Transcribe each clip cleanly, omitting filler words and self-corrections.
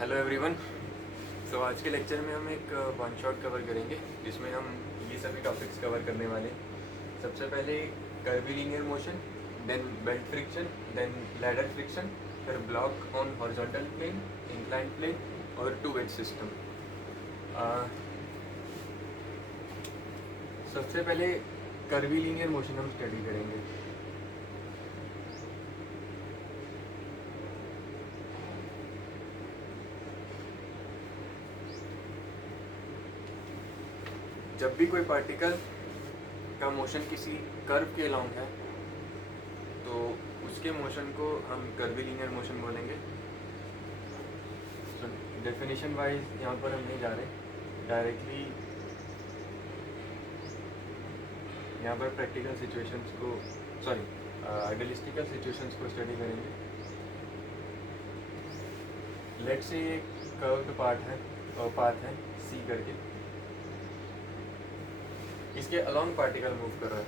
Hello everyone. सो आज के lecture में हम एक वन शॉट कवर करेंगे जिसमें हम ये सभी टॉपिक्स कवर करने वाले हैं। सबसे पहले curvilinear motion, then belt friction, then ladder friction, फिर block on horizontal plane, incline plane और टू वेज सिस्टम। सबसे पहले कर्वीलिनियर मोशन हम स्टडी करेंगे। जब भी कोई पार्टिकल का मोशन किसी कर्व के अलोंग है तो उसके मोशन को हम कर्वीलिनियर मोशन बोलेंगे। डेफिनेशन वाइज यहाँ पर हम नहीं जा रहे, डायरेक्टली यहाँ पर प्रैक्टिकल सिचुएशंस को आइडियलिस्टिकल सिचुएशंस को स्टडी करेंगे। लेट से ये कर्व्ड पाथ है सी करके, इसके अलोंग पार्टिकल मूव कर रहा है।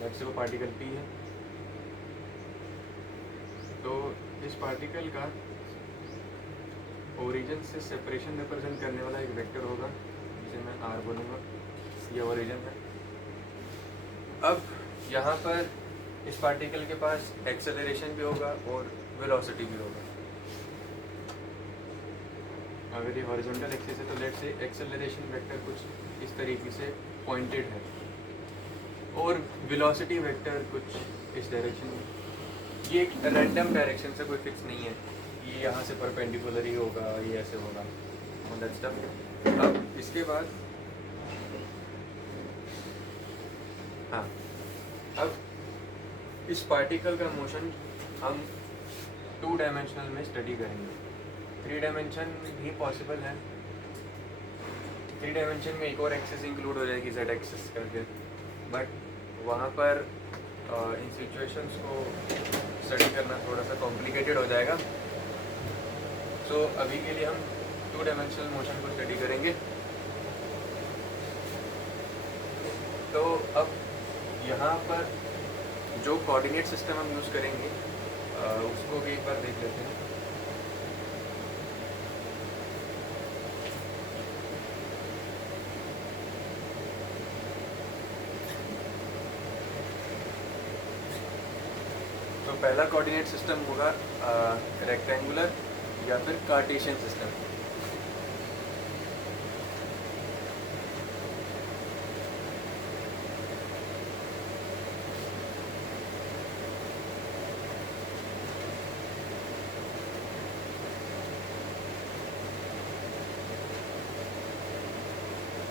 लेट से वो पार्टिकल पी है, तो इस पार्टिकल का ओरिजिन से सेपरेशन रिप्रेजेंट करने वाला एक वेक्टर होगा जिसे मैं आर बोलूँगा। ये ओरिजिन है। अब यहाँ पर इस पार्टिकल के पास एक्सेलरेशन भी होगा और वेलोसिटी भी होगा। अगर ये हॉरिजॉन्टल एक्सिस है तो लेट से एक्सेलरेशन वेक्टर कुछ इस तरीके से पॉइंटेड है और वेलोसिटी वेक्टर कुछ इस डायरेक्शन में। ये एक रैंडम डायरेक्शन से कोई फिक्स नहीं है, ये यहाँ से परपेंडिकुलर ही होगा, ये ऐसे होगा और दैट स्टफ। अब इसके बाद अब इस पार्टिकल का मोशन हम 2 डायमेंशनल में स्टडी करेंगे। 3 डायमेंशन भी पॉसिबल है। 3 डायमेंशन में एक और एक्सिस इंक्लूड हो जाएगी, जेड एक्सिस करके, बट वहाँ पर इन सिचुएशंस को स्टडी करना थोड़ा सा कॉम्प्लिकेटेड हो जाएगा। सो अभी के लिए हम 2 डायमेंशनल मोशन को स्टडी करेंगे। तो अब यहाँ पर जो कोऑर्डिनेट सिस्टम हम यूज़ करेंगे उसको भी एक बार देख लेते हैं। तो पहला कोऑर्डिनेट सिस्टम होगा रेक्टेंगुलर या फिर कार्टेशियन सिस्टम।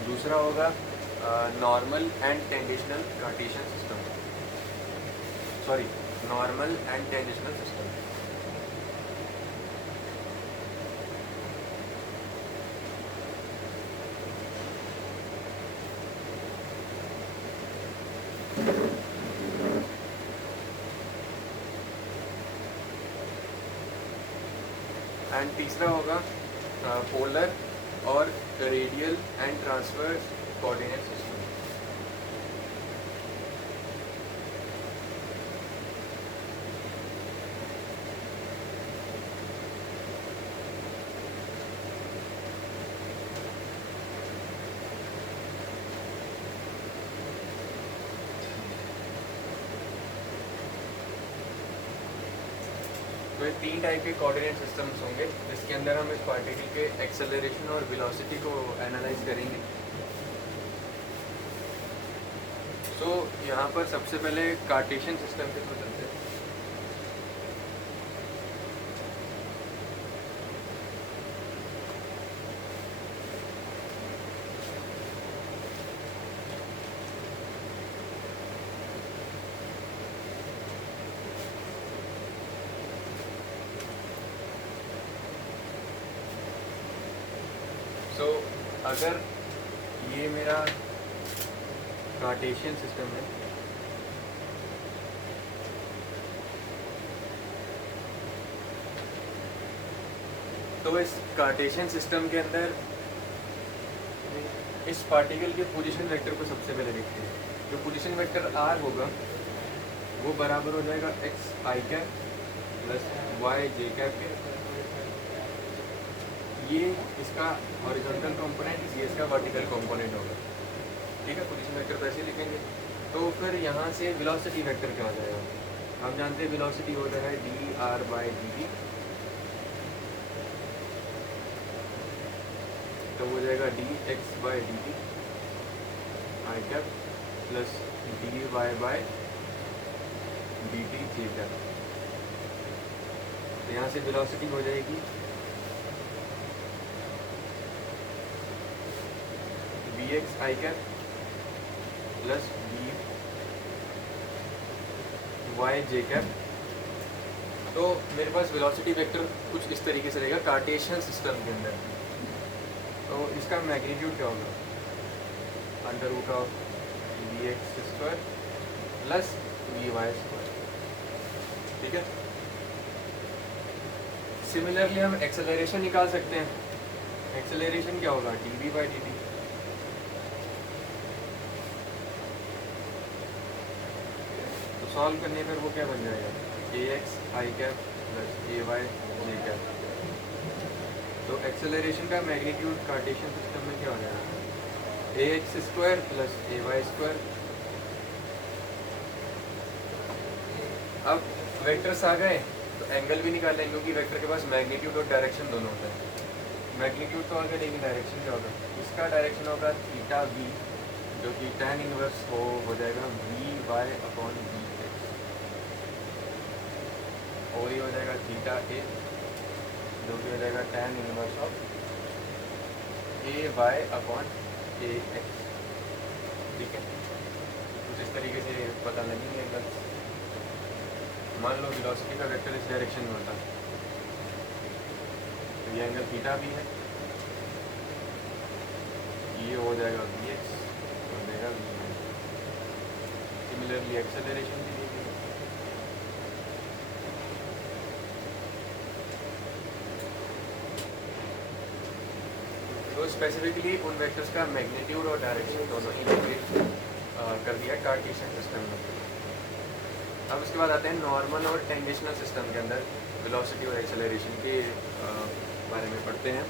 दूसरा होगा normal and tangential Cartesian system, normal and tangential system. And तीसरा होगा पोलर और radial and transverse coordinate system. तो ये 3 टाइप के कोऑर्डिनेट सिस्टम्स होंगे जिसके अंदर हम इस पार्टिकल के एक्सेलरेशन और वेलोसिटी को एनालाइज करेंगे। सो यहाँ पर सबसे पहले कार्टेशियन सिस्टम के थ्रू चलते हैं। तो अगर ये मेरा कार्टेशियन सिस्टम है तो इस कार्टेशियन सिस्टम के अंदर इस पार्टिकल के पोजीशन वेक्टर को सबसे पहले देखते हैं। जो पोजीशन वेक्टर आर होगा वो बराबर हो जाएगा एक्स आई कैप प्लस वाई जे कैप के। ये इसका हॉरिजॉन्टल कंपोनेंट, ये इसका वर्टिकल कंपोनेंट होगा। ठीक है, पोजीशन वेक्टर तो ऐसे लिखेंगे। तो फिर यहाँ से वेलोसिटी वेक्टर क्या हो जाएगा? हम जानते हैं वेलोसिटी होता है dr/dt, तो हो जाएगा dx/dt i cap plus dy/dt j cap. तो यहाँ से वेलोसिटी हो जाएगी vx i cap plus vy j cap. तो मेरे पास वेलोसिटी वेक्टर कुछ इस तरीके से रहेगा कार्टेशियन सिस्टम के अंदर। तो इसका मैग्नीट्यूड क्या होगा? √of vx² plus vy²। ठीक है, सिमिलरली हम एक्सेलरेशन निकाल सकते हैं। एक्सेलरेशन क्या होगा? dv/dt। तो सॉल्व करने पर वो क्या बन जाएगा? ax i cap plus ay j cap. तो एक्सेलरेशन का मैग्नीट्यूड कार्टेशियन सिस्टम में क्या हो जाएगा? ax² plus ay²। अब वेक्टर्स आ गए तो एंगल भी निकाल लेंगे, क्योंकि वेक्टर के पास मैग्नीट्यूड और डायरेक्शन दोनों होता है। मैग्नीट्यूड तो आगे लेंगे, डायरेक्शन क्या होगा? इसका डायरेक्शन होगा थीटा v, जो कि tan इनवर्स हो जाएगा vy/vx, और ये हो जाएगा थीटा a, जो कि हो जाएगा tan इनवर्स ऑफ ay/ax। ठीक है, कुछ इस तरीके से पता लगेंगे एंगल्स। मान लो वेलोसिटी का वेक्टर इस डायरेक्शन में होता है, तो ये एंगल थीटा भी है, ये हो जाएगा vx, हो जाएगा vy। सिमिलरली एक्सेलरेशन भी देखिए, तो स्पेसिफिकली उन वेक्टर्स का मैग्नीट्यूड और डायरेक्शन दोनों इंटीग्रेट कर दिया कार्टेशियन सिस्टम में। अब इसके बाद आते हैं नॉर्मल और टेंजेशनल सिस्टम के अंदर वेलोसिटी और एक्सेलरेशन के बारे में पढ़ते हैं।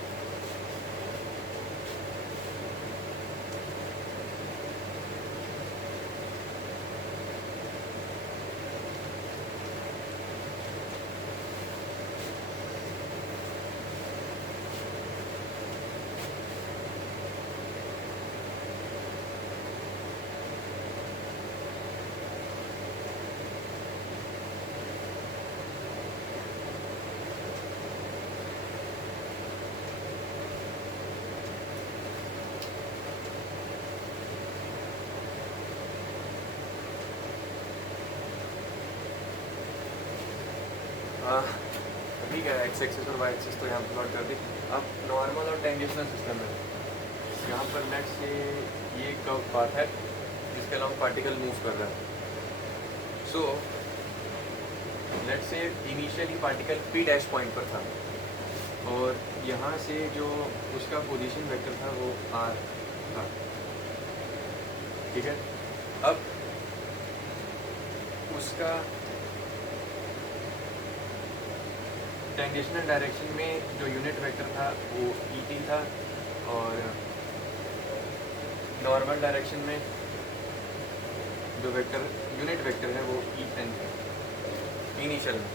ठीक है, एक्स एक्सिस और वाई एक्सिस तो यहाँ प्लॉट कर दी। अब नॉर्मल और टेंजेशनल सिस्टम है, यहाँ पर लेट से ये कर्व पाथ है जिसके अलावा पार्टिकल मूव कर रहा है। सो लेट से initially particle p dash point पर था, और यहाँ से जो उसका पोजीशन वेक्टर था वो r था। ठीक है, अब उसका टेंजेशनल डायरेक्शन में जो यूनिट वेक्टर था वो et था, और नॉर्मल डायरेक्शन में जो वेक्टर यूनिट वेक्टर है वो en है इनिशियल में।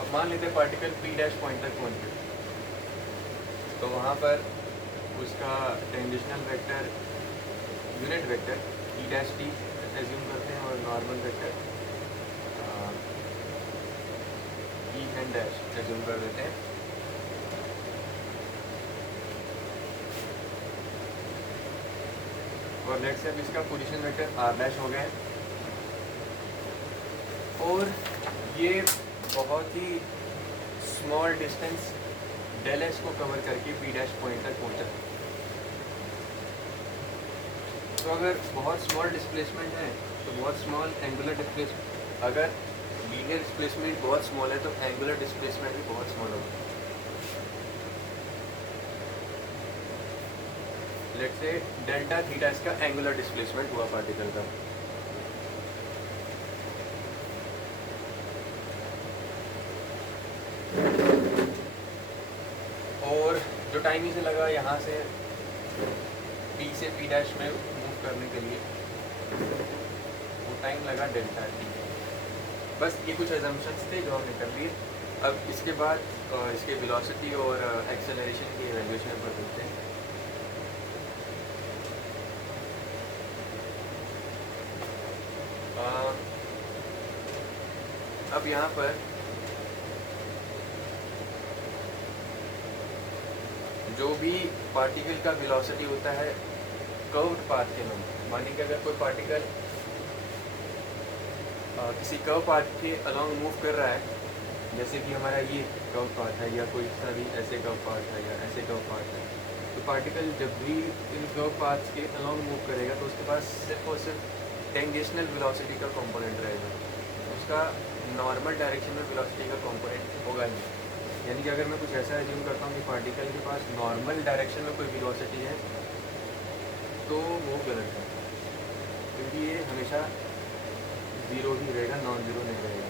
अब मान लेते हैं पार्टिकल p डैश पॉइंट तक पहुँच गए, तो वहाँ पर उसका tangential vector unit vector e dash t assume करते हैं, और normal vector en dash assume कर देते हैं। और लेट्स से इसका पोजीशन वेक्टर r डैश हो गया है, और ये बहुत ही स्मॉल डिस्टेंस डेल एस को कवर करके p डैश पॉइंट तक पहुंचा। तो अगर बहुत स्मॉल डिस्प्लेसमेंट है तो बहुत स्मॉल एंगुलर डिस्प्लेसमेंट, अगर लीनियर डिस्प्लेसमेंट बहुत स्मॉल है तो एंगुलर डिस्प्लेसमेंट भी बहुत स्मॉल होगा। लेट्स से डेल्टा थीटा इसका एंगुलर डिस्प्लेसमेंट हुआ पार्टिकल का। और जो टाइम इसे लगा यहाँ से P से P' में मूव करने के लिए, वो टाइम लगा डेल्टा T। बस ये कुछ एजम्पशंस थे जो हमने कर लिए। अब इसके बाद इसके वेलोसिटी और एक्सेलरेशन की इवैल्यूएशन पर देखते हैं। अब यहाँ पर जो भी पार्टिकल का वेलोसिटी होता है कर्व्ड पाथ के लॉन्ग, मानिए कि अगर कोई पार्टिकल किसी कर्व पाथ के अलोंग मूव कर रहा है, जैसे कि हमारा ये कर्व पाथ है या कोई सा भी ऐसे कर्व पाथ है या ऐसे कर्व पाथ है, तो पार्टिकल जब भी इन कर्व पाथ के अलोंग मूव करेगा तो उसके पास सिर्फ और सिर्फ टेंजेंशियल वेलोसिटी का कंपोनेंट रहेगा, उसका नॉर्मल डायरेक्शन में वेलोसिटी का कंपोनेंट होगा नहीं। यानी कि अगर मैं कुछ ऐसा एज्यूम करता हूँ कि पार्टिकल के पास नॉर्मल डायरेक्शन में कोई वेलोसिटी है तो वो गलत है, क्योंकि ये हमेशा ज़ीरो ही रहेगा, नॉन ज़ीरो नहीं रहेगा।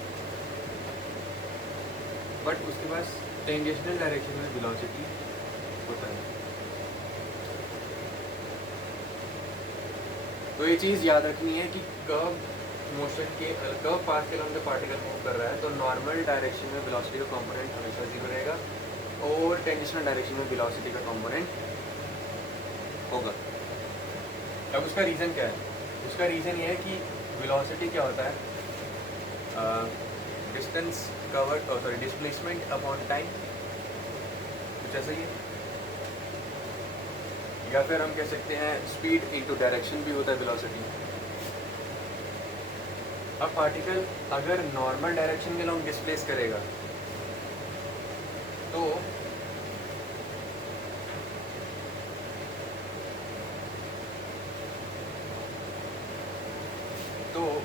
बट उसके पास टेंजेंशियल डायरेक्शन में वेलोसिटी होता है। तो ये चीज़ याद रखनी है कि कर्व मोशन के कर्व पाथ के लॉन्ग जो पार्टिकल मूव कर रहा है तो नॉर्मल डायरेक्शन में वेलोसिटी का कंपोनेंट हमेशा ज़ीरो रहेगा और टेंजेंशियल डायरेक्शन में वेलोसिटी का कंपोनेंट होगा। अब उसका रीज़न क्या है? उसका रीज़न ये है कि वेलोसिटी क्या होता है, डिस्टेंस कवर्ड और सॉरी डिस्प्लेसमेंट अपॉन टाइम, कुछ ऐसा ही है। या फिर हम कह सकते हैं स्पीड इनटू डायरेक्शन भी होता है वेलोसिटी। अब पार्टिकल अगर नॉर्मल डायरेक्शन के लॉन्ग डिस्प्लेस करेगा तो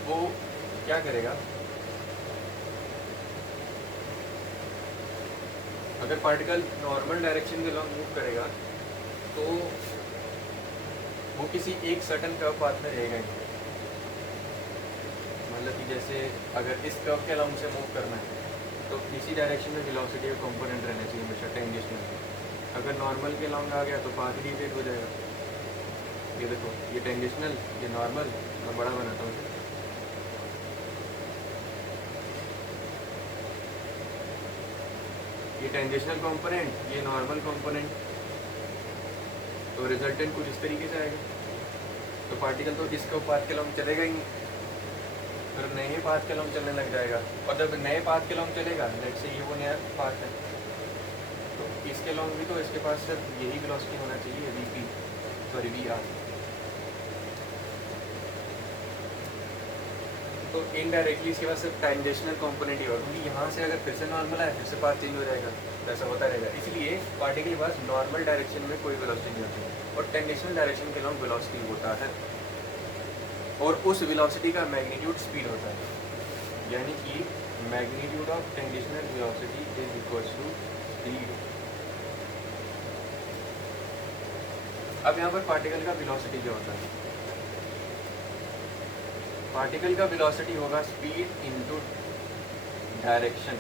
वो क्या करेगा, अगर पार्टिकल नॉर्मल डायरेक्शन के लॉन्ग मूव करेगा तो वो किसी एक सर्टन कर्व पाथ में रहेगा ही। मतलब कि जैसे अगर इस कर्व के लॉन्ग से मूव करना है तो इसी डायरेक्शन में वेलोसिटी का कंपोनेंट रहना चाहिए हमेशा टेंजेंशियल। अगर नॉर्मल के लॉन्ग आ गया तो पाथ डिविएट हो जाएगा। ये देखो, ये टेंजेंशियल, ये नॉर्मल, मैं बड़ा बनाता हूँ। ये टेंजेंशियल कंपोनेंट, ये नॉर्मल कंपोनेंट, तो रिजल्टेंट कुछ इस तरीके से आएगा। तो पार्टिकल तो इसके पाथ के लॉन्ग चलेगा ही नहीं, फिर नए पाथ के लॉन्ग चलने लग जाएगा। और जब नए पाथ के लॉन्ग चलेगा, लेट्स से ये वो नया पाथ है, तो इसके लॉन्ग भी तो इसके पास सिर्फ यही वेलोसिटी होना चाहिए, वीपी सॉरी वीआर। तो इनडायरेक्टली इसके पास सिर्फ टेंजेंशियल कंपोनेंट ही होगा, क्योंकि यहाँ से अगर फिर से नॉर्मल आए फिर से पाथ चेंज हो जाएगा, ऐसा होता रहेगा। इसलिए पार्टिकल के पास नॉर्मल डायरेक्शन में कोई वेलोसिटी नहीं होती और टेंजेंशियल डायरेक्शन के लॉन्ग वेलोसिटी होता है, और उस वेलोसिटी का मैग्नीट्यूड स्पीड होता है। यानी कि magnitude of tangential velocity is equals to speed. अब यहाँ पर पार्टिकल का वेलोसिटी क्या होता है? पार्टिकल का वेलोसिटी होगा स्पीड इनटू डायरेक्शन।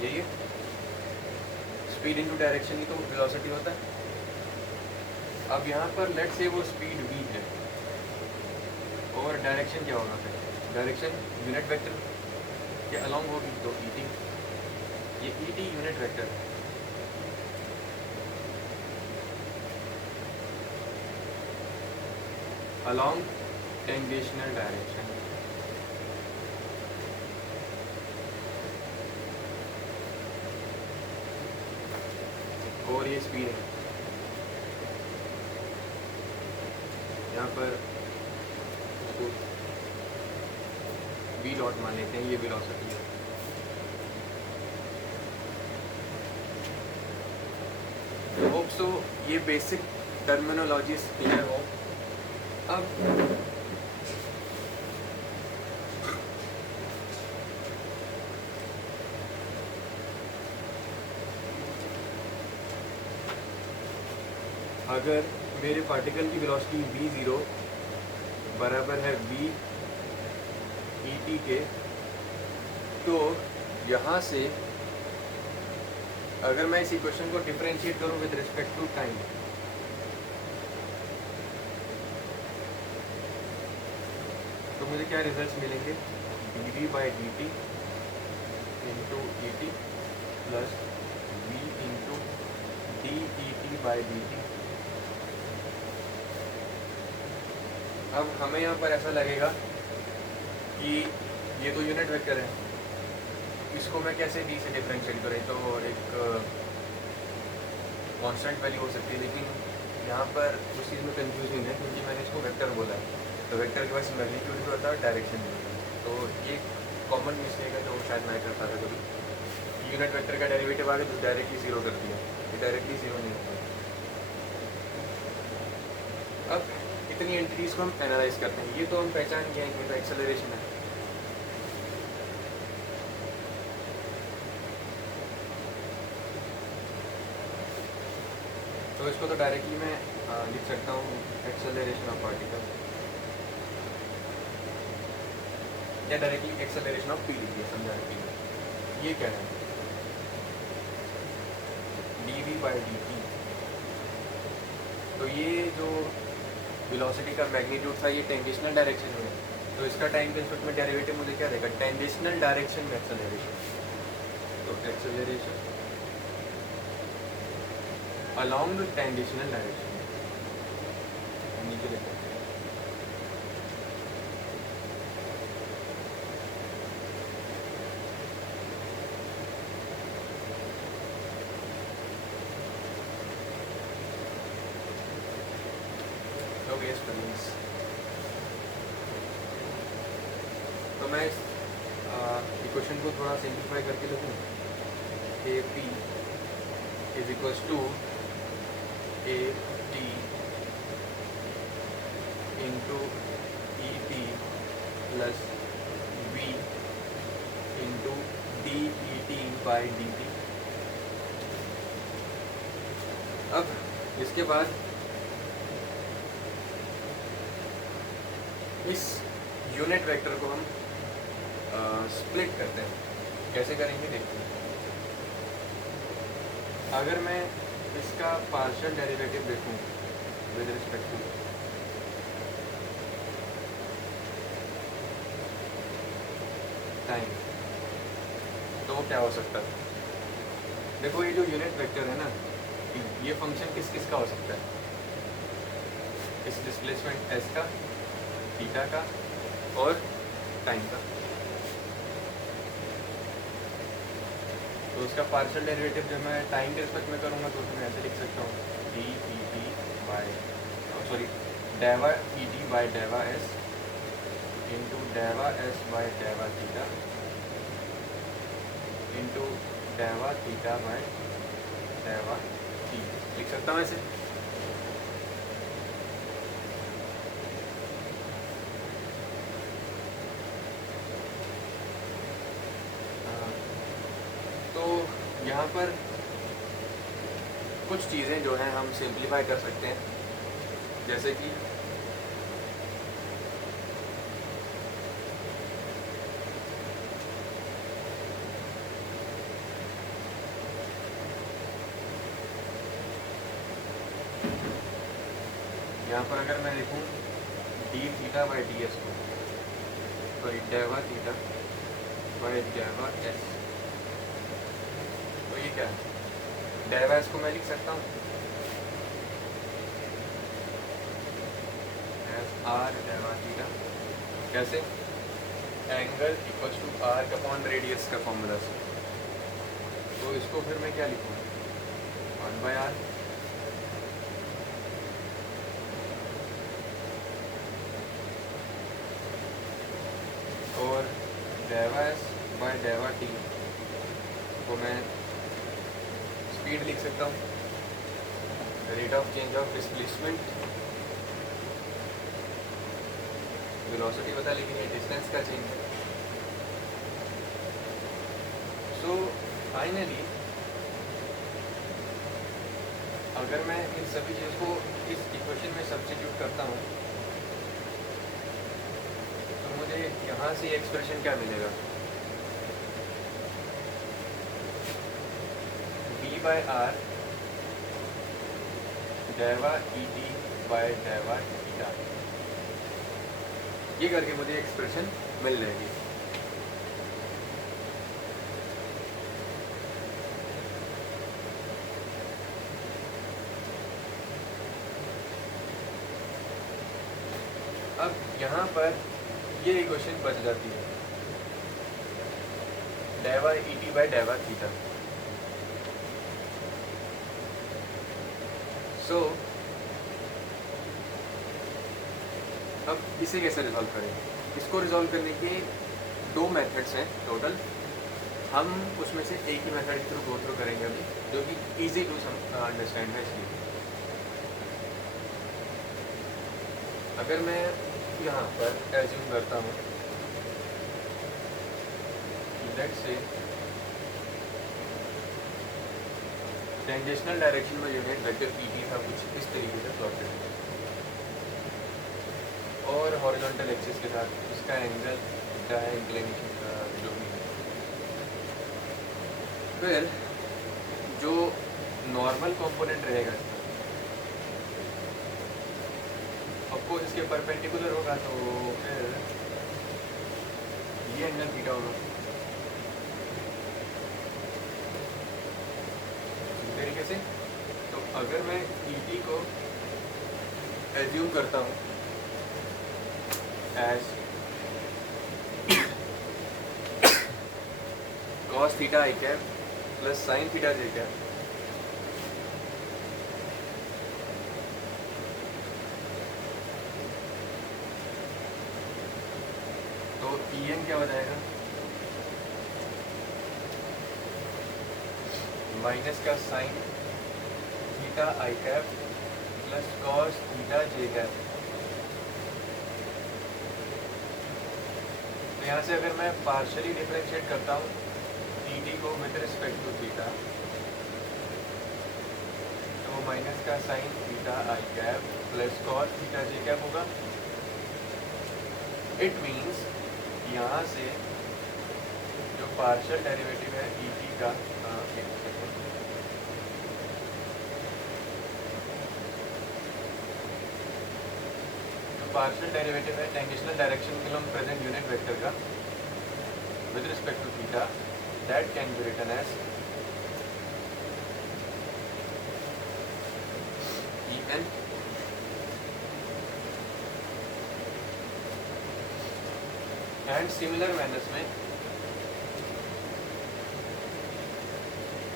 यही है, स्पीड इनटू डायरेक्शन ही तो वेलोसिटी होता है। अब यहाँ पर लेट से वो स्पीड v है और डायरेक्शन क्या होगा? फिर डायरेक्शन यूनिट वेक्टर के अलोंग होगी, तो et, ये et यूनिट वेक्टर है। along tangential direction, और ये स्पीड है। यहाँ पर उसको v डॉट मान लेते हैं, ये वेलोसिटी है। होप सो ये बेसिक टर्मिनोलॉजीज क्लियर हो। अब अगर मेरे पार्टिकल की वेलोसिटी v0 बराबर है v et के, तो यहाँ से अगर मैं इस इक्वेशन को डिफरेंशिएट करूँ विद रिस्पेक्ट टू टाइम, तो मुझे क्या रिजल्ट्स मिलेंगे, dv by dt into E t plus v into d e t by d t. अब हमें यहाँ पर ऐसा लगेगा कि ये तो यूनिट वेक्टर है, इसको मैं कैसे डी से डिफरेंशिएट करें, तो एक कांस्टेंट वैल्यू हो सकती है, लेकिन यहाँ पर उस चीज़ में कंफ्यूजिंग है क्योंकि मैंने इसको वेक्टर बोला है, तो वेक्टर के पास मैग्नीट्यूड भी होता है, डायरेक्शन भी होता है, तो ये कॉमन मिस्टेक है जो शायद मैं करता था कभी, यूनिट वेक्टर का डेरिवेटिव आ गया तो डायरेक्टली जीरो कर दिया, ये डायरेक्टली जीरो नहीं होता। अब इतनी एंटिटीज़ को हम एनालाइज करते हैं, ये तो हम पहचान गए हैं कि एक्सेलरेशन है, तो इसको तो डायरेक्टली मैं लिख सकता हूँ एक्सेलरेशन ऑफ पार्टिकल, या डायरेक्टली एक्सेलरेशन ऑफ पी लिखिए, समझा रखिए। ये क्या है, d v by d t, तो ये जो वेलोसिटी का मैग्नीट्यूड था ये टेंजेंशियल डायरेक्शन में है, तो इसका टाइम के रिस्पेक्ट में डेरिवेटिव मुझे क्या देगा, टेंजेंशियल डायरेक्शन में एक्सेलरेशन, तो acceleration along the tangential direction, नीचे लिखते हैं। तो बेस फीलिंग्स, तो मैं इस इक्वेशन को थोड़ा सिंप्लीफाई करके लिखूँ, a p is equals to a t into e p plus v into d e t by d t. अब इसके बाद इस यूनिट वेक्टर को हम स्प्लिट करते हैं, कैसे करेंगे देखते हैं। अगर मैं इसका पार्शियल डेरिवेटिव देखूं विद रिस्पेक्ट टू टाइम, तो वो क्या हो सकता है, देखो ये जो यूनिट वेक्टर है ना, ये फंक्शन किस किस का हो सकता है, इस डिस्प्लेसमेंट एस का, थीटा का और टाइम का, तो उसका पार्शियल डेरिवेटिव जब मैं टाइम के रिस्पेक्ट में करूँगा तो मैं ऐसे लिख सकता हूँ d e t by sorry del e t by del s into del s by del theta into del theta by डेवा t, लिख सकता हूँ ऐसे। यहाँ पर कुछ चीज़ें जो हैं हम सिंप्लीफाई कर सकते हैं, जैसे कि यहाँ पर अगर मैं देखूँ D theta by D S को, sorry डेवा theta by del S, तो ये क्या है, डेवा एस को मैं लिख सकता हूँ एस आर डेवा थीटा, कैसे, angle equals to r upon radius का फॉर्मूला से, तो इसको फिर मैं क्या लिखूँ 1/r और डेवा एस बाई डेवा टी को मैं स्पीड लिख सकता हूँ, rate of change of displacement, velocity पता लेकिन ये डिस्टेंस का चेंज है। सो फाइनली अगर मैं इन सभी चीज़ को इस इक्वेशन में सब्स्टिट्यूट करता हूँ तो मुझे यहाँ से एक्सप्रेशन क्या मिलेगा, by r del e t by del theta, ये करके मुझे एक्सप्रेशन मिल जाएगी। अब यहाँ पर ये इक्वेशन बच जाती है, डेवा e t by del theta. सो अब इसे कैसे रिजॉल्व करें? इसको रिजॉल्व करने के दो मेथड्स हैं टोटल। हम उसमें से एक ही मेथड थ्रू गो थ्रू करेंगे अभी, जो कि इजी टू अंडरस्टैंड है। इसलिए अगर मैं यहाँ पर एज्यूम करता हूँ, लेट्स से टेंजेंशियल डायरेक्शन में यूनिट वेक्टर पी टी था कुछ इस तरीके से प्लॉटेड, और हॉरिजॉन्टल एक्सिस के साथ इसका एंगल क्या है, इंक्लिनेशन का जो भी है। फिर जो नॉर्मल कंपोनेंट रहेगा इसका, ऑफकोर्स इसके परपेंडिकुलर होगा, तो फिर ये एंगल थीटा होगा। इस तरीके से तो अगर मैं ई को एज्यूम करता हूँ एज cos थीटा आई कैप प्लस साइन थीटा जे कैप, तो En क्या हो जाएगा, माइनस का साइन थीटा आई कैप प्लस कॉस थीटा जे कैप। तो यहाँ से अगर मैं पार्शियली डिफरेंशिएट करता हूँ टी को विद रिस्पेक्ट टू थीटा, तो वो माइनस का साइन थीटा आई कैप प्लस कॉस थीटा जे कैप होगा। इट मीन्स यहाँ से जो पार्शियल डेरिवेटिव है ई टी का, जो पार्शियल डेरिवेटिव है टेंजेंशियल डायरेक्शन के लिए प्रेजेंट यूनिट वेक्टर का with respect to theta, that can be written as En and similar manners में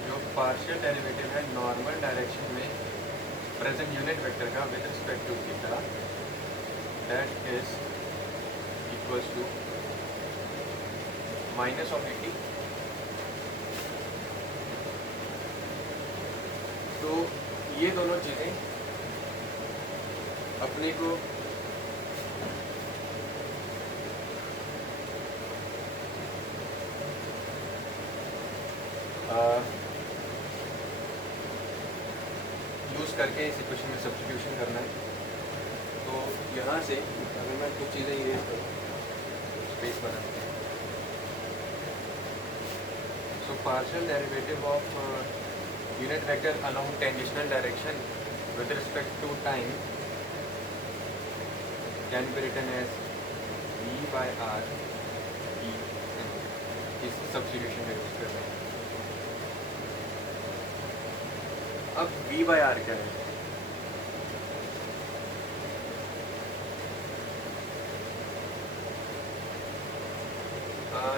जो पार्शियल डेरिवेटिव है नॉर्मल डायरेक्शन में प्रेजेंट यूनिट वेक्टर का with respect to theta, that is equals to minus of e t. तो ये दोनों चीज़ें अपने को यूज़ करके इस इक्वेशन में सब्स्टिट्यूशन करना है। तो यहाँ से अगर मैं कुछ चीज़ें इरेज करूँ, स्पेस बनाते हैं, so partial derivative of unit vector along tangential direction with respect to time can be written as v by r e n। इस सब्स्टिट्यूशन का यूज कर रहे हैं। अब v by r क्या है?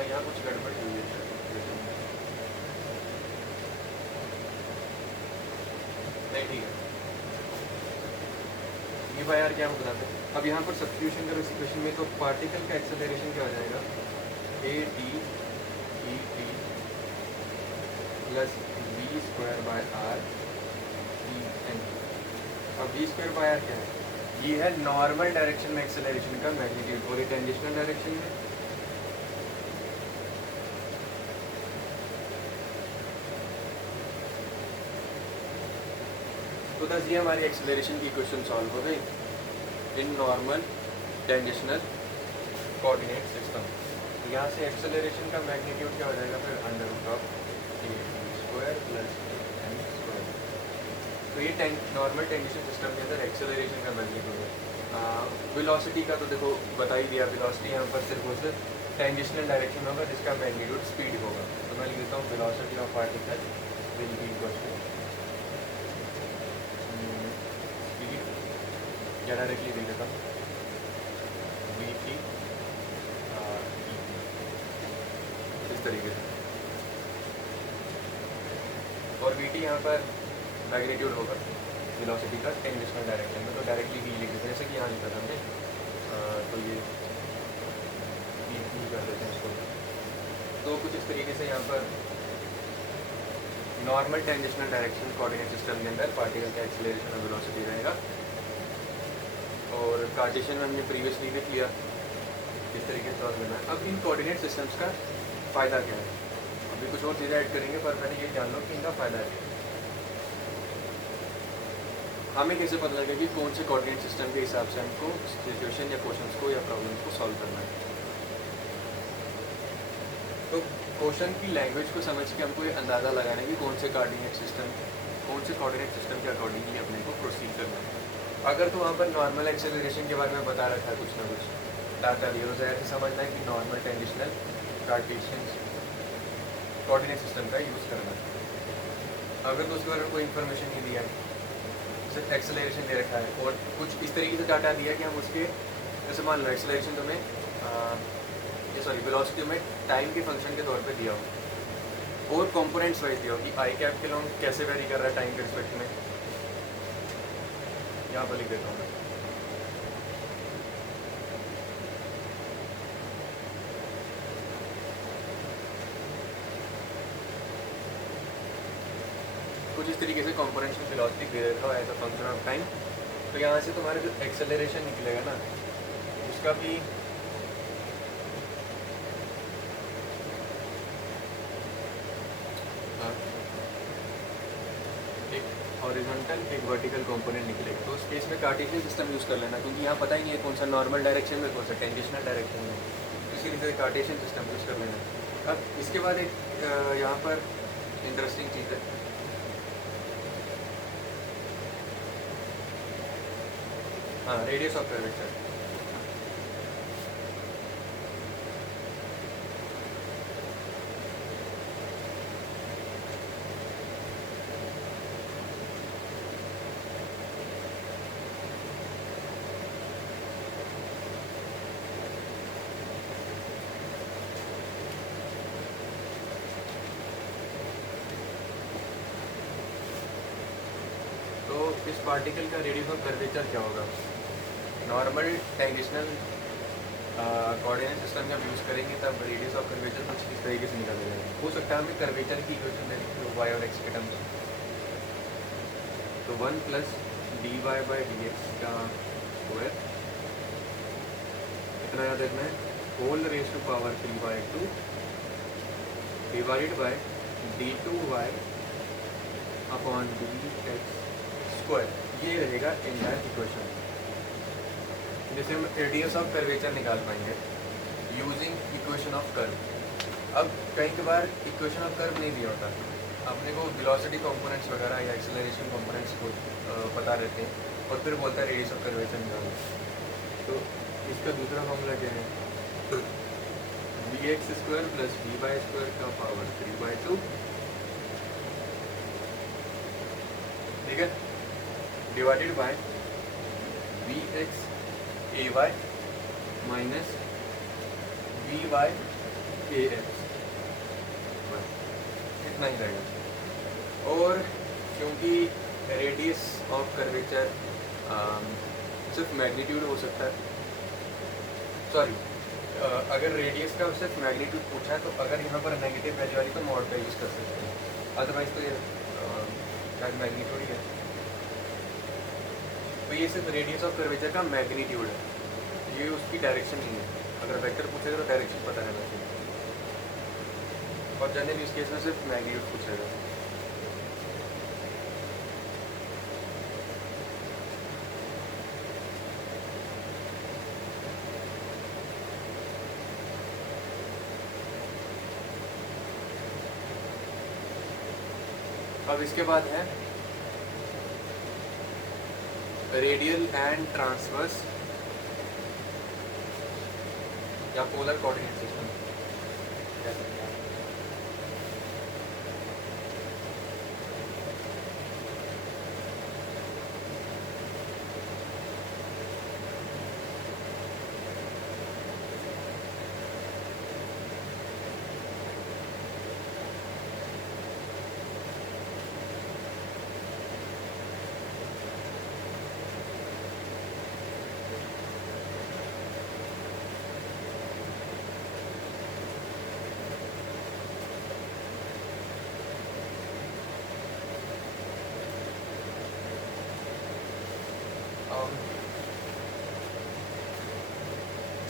यहाँ कुछ गड़बड़ हुई है। नहीं, ठीक है, v by r क्या हम बताते हैं। अब यहाँ पर सब्स्टिट्यूशन करो इस इक्वेशन में, तो पार्टिकल का एक्सेलरेशन क्या हो जाएगा, a t e t plus v square by r e n। अब v स्क्वायर बाय r क्या है, ये है नॉर्मल डायरेक्शन में एक्सेलरेशन का मैग्नीट्यूड, और ये टेंजेंशियल डायरेक्शन में तो बस ये हमारी एक्सेलरेशन की इक्वेशन सॉल्व हो गई in normal tangential coordinate system. यहाँ से एक्सेलरेशन का मैग्नीट्यूड क्या हो जाएगा फिर, under root of a square plus n ये नॉर्मल टेंजेंशियल सिस्टम के अंदर एक्सेलरेशन का मैग्नीट्यूड है। वेलोसिटी का तो देखो बता ही दिया, वेलोसिटी यहाँ पर सिर्फ और सिर्फ टेंजेंशियल डायरेक्शन होगा जिसका मैग्नीट्यूड स्पीड होगा। तो मैं लिख देता हूँ velocity of particle will be equal to speed, या डायरेक्टली लिख देता हूँ वी टी, इस तरीके से। और वी टी यहाँ पर मैग्नीट्यूड होगा वेलोसिटी का टेंजेंशियल डायरेक्शन में, तो डायरेक्टली वी लिख देते हैं जैसे कि यहाँ लिखा था हमने। तो ये वी कर देते हैं इसको। तो कुछ इस तरीके से यहाँ पर normal tangential direction coordinate system के अंदर पार्टिकल का एक्सीलरेशन और वेलोसिटी रहेगा। और कार्टेशियन में हमने प्रीवियसली भी किया किस तरीके से सॉल्व करना है। अब इन कोऑर्डिनेट सिस्टम्स का फ़ायदा क्या है, अभी कुछ और चीज़ें ऐड करेंगे, पर पहले ये जान लो कि इनका फ़ायदा है। हमें कैसे पता लगेगा कि कौन से कोऑर्डिनेट सिस्टम के हिसाब से हमको सिचुएशन या क्वेश्चंस को या प्रॉब्लम्स को सॉल्व करना है। तो क्वेश्चन की लैंग्वेज को समझ के हमको ये अंदाज़ा लगाना है कि कौन से कोऑर्डिनेट सिस्टम के अकॉर्डिंगली अपने को प्रोसीड करना है। अगर तो वहाँ पर नॉर्मल एक्सेलरेशन के बारे में बता रखा है कुछ ना कुछ डाटा दिया, तो ज़ाहिर से समझना है कि normal tangential Cartesian coordinate system का यूज़ करना है। अगर तो उसके बारे में कोई इन्फॉर्मेशन नहीं दिया है, सिर्फ एक्सेलरेशन दे रखा है और कुछ इस तरीके से डाटा दिया कि हम उसके, जैसे मान लो एक्सेलरेशन तुम्हें वेलोसिटी में टाइम के फंक्शन के तौर पे दिया हो और कंपोनेंट्स वाइज दिया हो कि आई कैप के लॉन्ग कैसे वेरी कर रहा है टाइम के रिस्पेक्ट में, यहाँ पर लिख देता हूँ मैं। कुछ इस तरीके से कंपोनेंट्स में वेलोसिटी दे रखा है as a function of time. तो यहाँ से तुम्हारा जो एक्सेलरेशन निकलेगा ना, उसका भी एक हॉरिजॉन्टल एक वर्टिकल कंपोनेंट निकलेगा। तो उस केस में कार्टेशियन सिस्टम यूज़ कर लेना, क्योंकि यहाँ पता ही नहीं है कौन सा नॉर्मल डायरेक्शन में कौन सा टेंजेंशियल डायरेक्शन में, इसी लिए कार्टेशियन सिस्टम यूज़ कर लेना। अब इसके बाद एक यहाँ पर इंटरेस्टिंग चीज़ है, हाँ, रेडियस ऑफ कर्वेचर। तो इस पार्टिकल का रेडियस ऑफ कर्वेचर क्या होगा? नॉर्मल टेंजेंशियल कोऑर्डिनेट सिस्टम जब यूज़ करेंगे तब रेडियस ऑफ कर्वेचर कुछ इस तरीके से निकल जाएगा। हो सकता है हमें कर्वेचर की इक्वेशन दे दी वाई और एक्स के टर्म्स, तो 1 plus d y by d x का स्क्वायर, इतना याद रखना है, whole raise to power 3/2 divided by d2y upon d x square. ये रहेगा एंटायर इक्वेशन, जैसे हम रेडियस ऑफ कर्वेचर निकाल पाएंगे यूजिंग इक्वेशन ऑफ कर्व। अब कई बार इक्वेशन ऑफ कर्व नहीं दिया होता, अपने को वेलोसिटी कंपोनेंट्स वगैरह या एक्सेलरेशन कंपोनेंट्स को पता रहते हैं और फिर बोलता है रेडियस ऑफ कर्वेचर निकालो। तो इसका दूसरा फॉर्मूला क्या है? V x square plus v y square का पावर 3/2, ठीक है, divided by v x a y minus v y a x, इतना ही रहेगा। और क्योंकि रेडियस ऑफ कर्वेचर सिर्फ मैग्नीट्यूड हो सकता है, सॉरी अगर रेडियस का सिर्फ मैग्नीट्यूड पूछा है तो अगर यहाँ पर नेगेटिव वैल्यू वाली तो मॉड का यूज़ कर सकते हैं, अदरवाइज तो ये शायद मैग्नीट्यूड ही है। तो ये सिर्फ रेडियस ऑफ कर्वेचर का मैग्नीट्यूड है, ये उसकी डायरेक्शन नहीं है। अगर वेक्टर पूछेगा तो डायरेक्शन पता रहना चाहिए, और जनरली इस केस में सिर्फ मैग्नीट्यूड पूछेगा। अब इसके बाद है रेडियल एंड ट्रांसवर्स या पोलर कोऑर्डिनेट सिस्टम कह सकते हैं।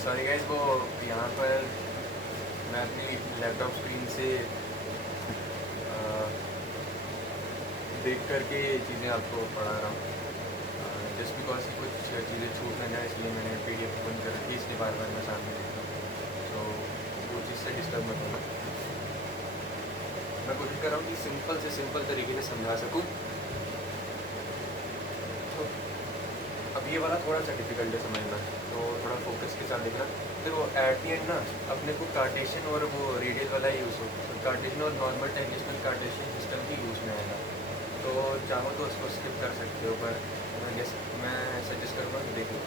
सॉरी गाइस, वो यहाँ पर मैं अपनी लैपटॉप स्क्रीन से देख करके चीज़ें आपको पढ़ा रहा हूँ, जस्ट बिकॉज कुछ चीज़ें छूट ना जाए इसलिए मैंने PDF ओपन कर रखी, इसलिए बार बार मैं सामने देख रहा हूँ, तो वो चीज़ से डिस्टर्ब मत होना। मैं कोशिश कर रहा हूँ कि सिंपल से सिंपल तरीके से समझा सकूँ। तो अब ये वाला थोड़ा सा डिफिकल्ट है समझना, तो थोड़ा फोकस के साथ देखना। फिर वो एट दी एंड ना अपने को कार्टेशियन और वो रेडियल वाला यूज़ हो, तो कार्टेशियन और नॉर्मल टेंजेंशनल कार्टेशियन सिस्टम भी यूज़ में आएगा, तो चाहो तो उसको स्किप कर सकते हो, पर मैं सजेस्ट करूँगा कि देख लो।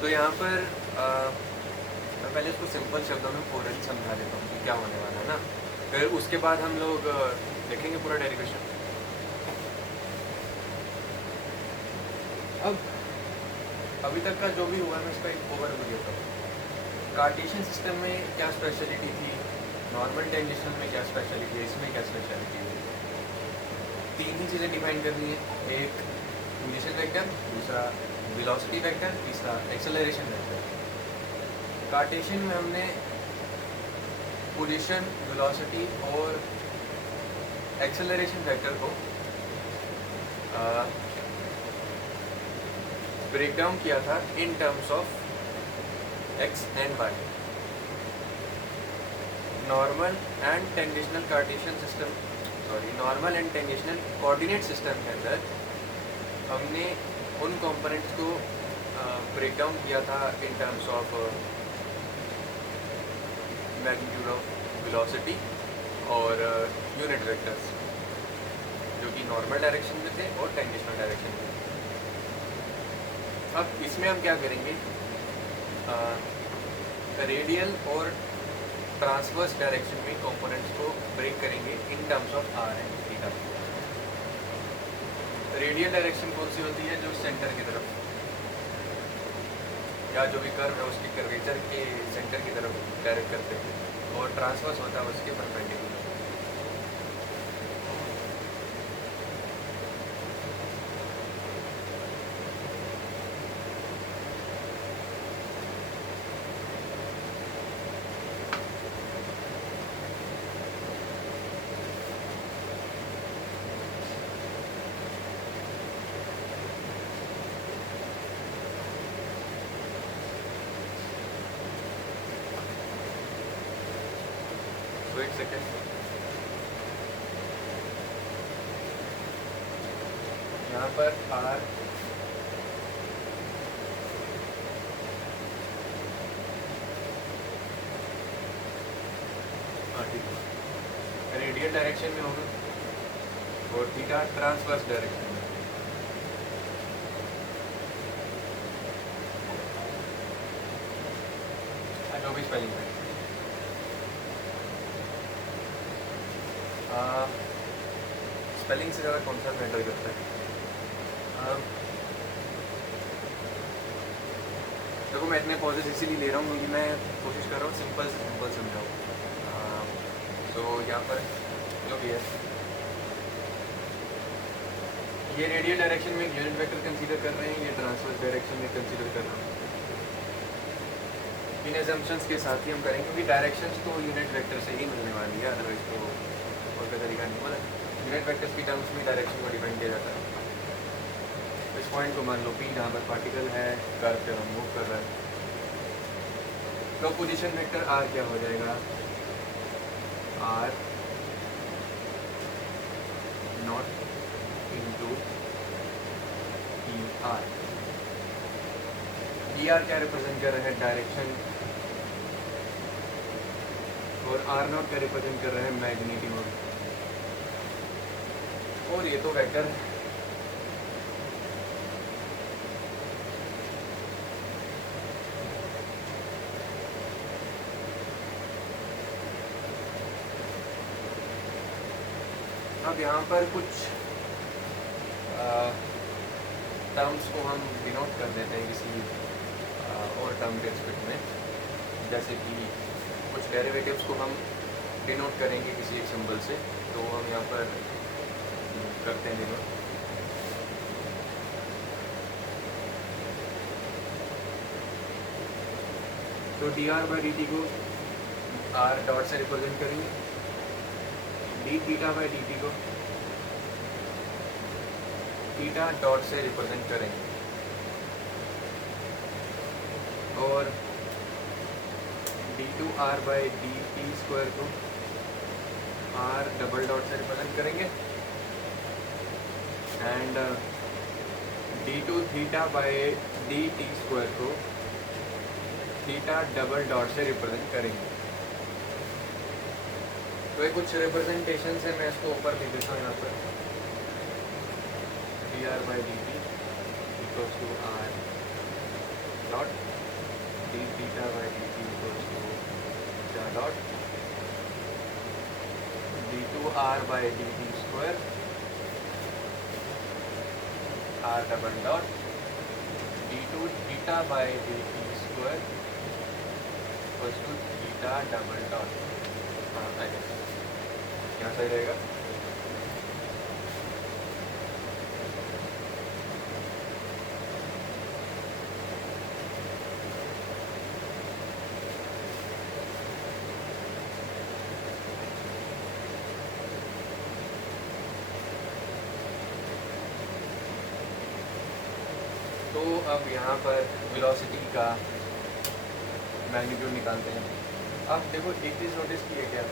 तो यहाँ पर मैं पहले इसको सिंपल शब्दों में पूरा समझा देता हूँ कि क्या होने वाला है ना, फिर उसके बाद हम लोग देखेंगे पूरा डेरिवेशन। अब अभी तक का जो भी हुआ मैं इसका एक ओवरव्यू देता हूँ। कार्टेशियन सिस्टम में क्या स्पेशलिटी थी, नॉर्मल टेंजेंशनल में क्या स्पेशलिटी है, इसमें क्या स्पेशलिटी है। तीन ही चीज़ें डिफाइन करनी है, एक पोजीशन वेक्टर, दूसरा वेलोसिटी वेक्टर, तीसरा एक्सेलरेशन वेक्टर। कार्टेशियन में हमने पोजीशन, वेलोसिटी और एक्सेलरेशन वेक्टर को ब्रेक डाउन किया था in terms of x and y. Normal and tangential Cartesian system, normal and tangential coordinate system के अंदर हमने उन कंपोनेंट्स को ब्रेक डाउन किया था in terms of magnitude of velocity और यूनिट वेक्टर्स, जो कि नॉर्मल डायरेक्शन में थे और टेंजेंशनल डायरेक्शन में थे। अब इसमें हम क्या करेंगे, रेडियल और ट्रांसवर्स डायरेक्शन में कंपोनेंट्स को ब्रेक करेंगे in terms of r and theta. Radial direction कौन सी होती है, जो सेंटर की तरफ या जो भी कर्व है उसके कर्वेचर के सेंटर की तरफ डायरेक्ट करते हैं, और ट्रांसवर्स होता है उसके परपेंडिकुलर। तो एक सेकेंड, यहाँ पर आर रेडियल डायरेक्शन में होगा और थीटा ट्रांसवर्स डायरेक्शन में। जो भी स्पेलिंग है, स्पेलिंग से ज़्यादा कौन सा मैटर करता है? देखो मैं इतने पॉजेस इसीलिए ले रहा हूँ क्योंकि मैं कोशिश कर रहा हूँ सिंपल से सिंपल समझाऊँ। तो यहाँ पर जो भी है, ये रेडियल डायरेक्शन में एक यूनिट वेक्टर कंसीडर कर रहे हैं, ये ट्रांसवर्स डायरेक्शन में कंसीडर कर रहे हैं। इन एजम्पशंस के साथ ही हम करेंगे क्योंकि डायरेक्शंस तो यूनिट वेक्टर से ही मिलने वाली है, अदरवाइज तो और का तरीका नहीं। मतलब यूनिट वेक्टर्स की टर्म्स में डायरेक्शन को डिपेंड किया जाता है। इस पॉइंट को मान लो P, जहाँ पर पार्टिकल है, कर्व पे हम मूव कर रहे हैं, तो पोजीशन वेक्टर R क्या हो जाएगा? R not into ER। ER क्या रिप्रेजेंट कर रहा है? डायरेक्शन, और R नॉट क्या रिप्रेजेंट कर रहा है? मैग्नीट्यूड। और ये तो वेक्टर है। अब यहाँ पर कुछ टर्म्स को हम डिनोट कर देते हैं किसी और टर्म के रिस्पेक्ट में, जैसे कि कुछ डेरिवेटिव्स को हम डिनोट करेंगे किसी एक सिंबल से, तो हम यहाँ पर करते हैं डिनोट। तो dr/dt को r डॉट से रिप्रेजेंट करेंगे, dθ/dt को थीटा डॉट से रिप्रेजेंट करेंगे, और d2r/dt स्क्वायर को r डबल डॉट से रिप्रेजेंट करेंगे, एंड d2θ/dt स्क्वायर को थीटा डबल डॉट से रिप्रेजेंट करेंगे। तो ये कुछ रिप्रेजेंटेशन है, मैं इसको ऊपर लिख देता हूँ यहाँ पर। dr/dt equals to r dot dθ/dt equals to theta dot d2r/dt square r double dot d2θ/dt square equals to theta double dot. हाँ, यहाँ सही रहेगा। तो अब यहाँ पर वेलोसिटी का मैग्नीट्यूड निकालते हैं। अब देखो एक चीज़ नोटिस की है क्या?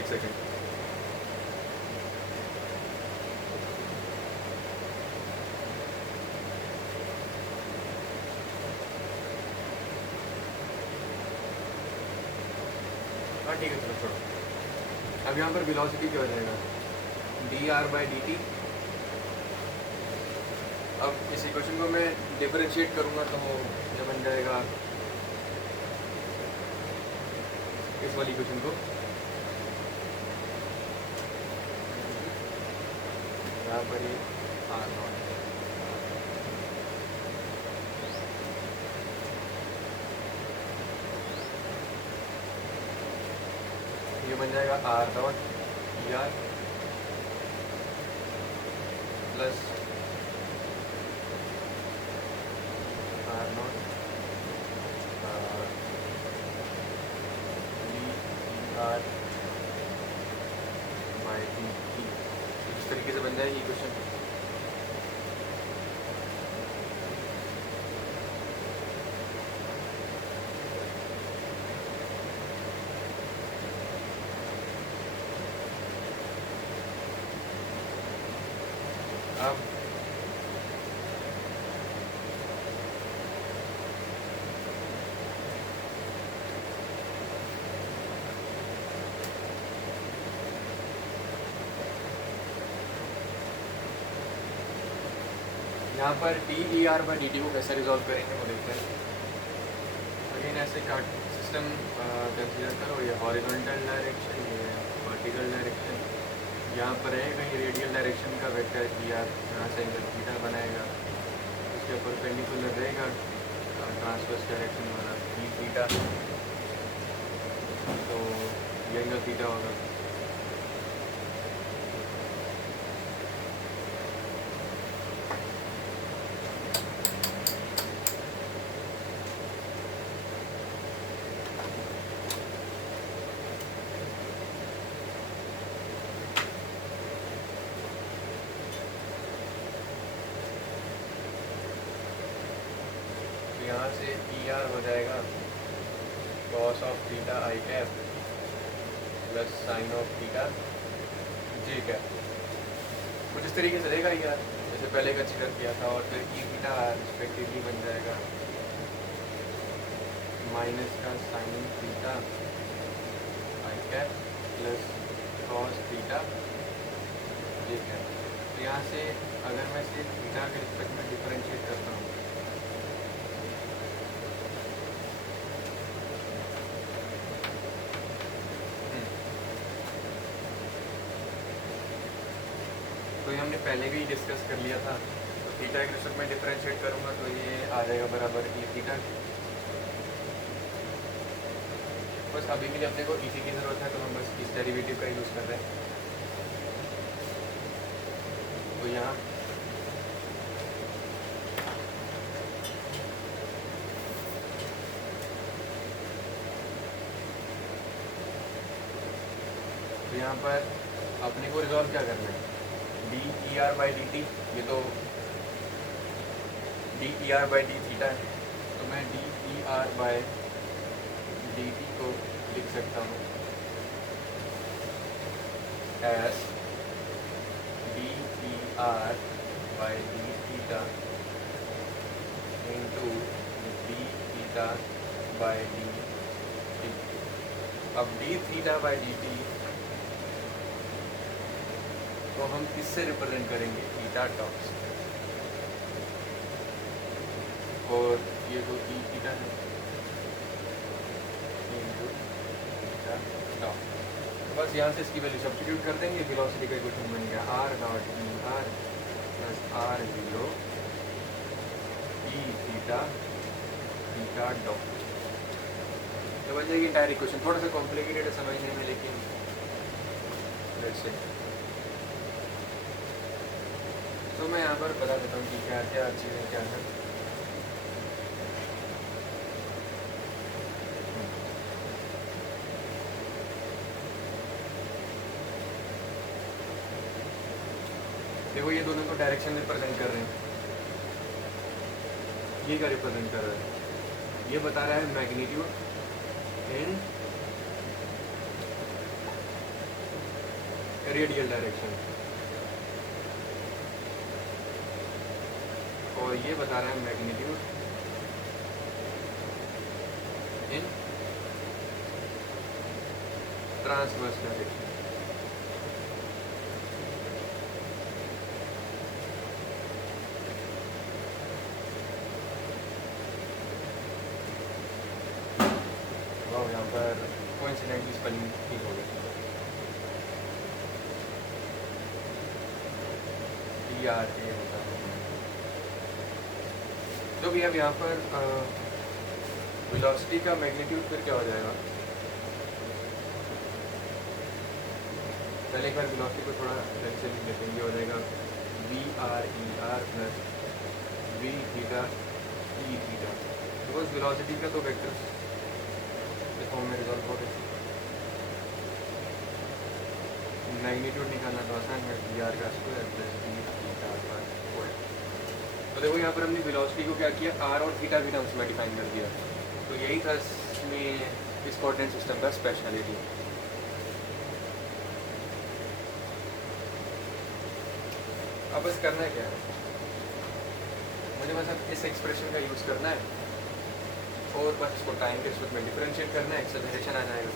एक सेकेंड, हाँ ठीक है, चलो छोड़ो। अब यहाँ पर वेलोसिटी क्या हो जाएगा? dr/dt। अब इस इक्वेशन को मैं डिफरेंशिएट करूँगा तो ये बन जाएगा इस वाली इक्वेशन को, यहाँ पर ये r नॉट, ये बन जाएगा r dot ER plus r not dr/dt। इस तरीके से बन जाएगी इक्वेशन। यहाँ पर DER/dt को कैसे रिजॉल्व करेंगे वो देखते हैं। अगेन ऐसे चार्ट सिस्टम कंसीडर करो, ये हॉरिजॉन्टल डायरेक्शन, ये वर्टिकल डायरेक्शन, यहाँ पर रहेगा ये रेडियल डायरेक्शन का वेक्टर ER, यहाँ से एंगल थीटा बनाएगा, उसके परपेंडिकुलर रहेगा ट्रांसवर्स डायरेक्शन वाला d थीटा, तो ये एंगल थीटा होगा। यहाँ से ER हो जाएगा cos of theta I cap plus sign of theta J cap, कुछ इस तरीके से रहेगा ER जैसे पहले कंसीडर किया था, और फिर E थीटा रिस्पेक्टिवली बन जाएगा माइनस का sine theta I cap plus cos theta J cap. तो यहाँ से अगर मैं सिर्फ थीटा के रिस्पेक्ट में डिफरेंशिएट करता हूँ तो ये हमने पहले भी डिस्कस कर लिया था, तो थीटा के रिस्पेक्ट में डिफरेंशिएट करूँगा तो ये आ जाएगा बराबर E थीटा। बस अभी के लिए अपने को इसी की ज़रूरत है, तो हम बस इस डेरिवेटिव का यूज़ कर रहे हैं। तो यहाँ पर अपने को रिजॉल्व क्या करना है, DER/dt, ये तो DER/d थीटा है, तो मैं DER/dt को लिख सकता हूँ S DER/d theta into d थीटा/dt। अब d थीटा/dt तो हम किससे रिप्रेजेंट करेंगे, थीटा टॉप से, और ये तो E थीटा है इंटू थीटा टॉप। तो बस यहाँ से इसकी वैल्यू सब्स्टिट्यूट कर देंगे, वेलोसिटी का इक्वेशन बन गया r.ER plus r0 E theta theta dot. तो बन जाएगी इंटायर इक्वेशन। थोड़ा सा कॉम्प्लिकेटेड है समझने में, लेकिन वैसे तो मैं यहाँ पर बता देता हूँ कि क्या क्या चीज़ें क्या है। देखो ये दोनों को डायरेक्शन रिप्रेजेंट कर रहे हैं, ये क्या रिप्रेजेंट कर रहा है, ये बता रहा है मैग्नीट्यूड इन रेडियल डायरेक्शन, और ये बता रहा है मैग्नीट्यूड इन ट्रांसवर्स डायरेक्शन। यहाँ पर कोइंसिडेंटली स्पेलिंग ठीक हो गई, DRA होता है जो भी। अब यहाँ पर वेलोसिटी का मैग्नीट्यूड फिर क्या हो जाएगा, पहले एक बार वेलोसिटी को थोड़ा अलग से लिख लेते हैं, ये हो जाएगा VRER plus V theta E theta. तो बस वेलोसिटी का तो वेक्टर फॉर्म में रिजॉल्व हो गए। मैग्नीट्यूड निकालना तो आसान है, VR का स्क्वायर प्लस V थीटा का स्क्वायर। तो देखो यहाँ पर हमने वेलोसिटी को क्या किया, R और थीटा के टर्म्स में डिफाइन कर दिया। तो यही था इसमें इस कोऑर्डिनेट सिस्टम का स्पेशलिटी। अब बस करना है क्या है, मुझे बस अब इस एक्सप्रेशन का यूज़ करना है और बस इसको टाइम के रिस्पेक्ट में डिफरेंशिएट करना है, एक्सेलरेशन आ जाएगा।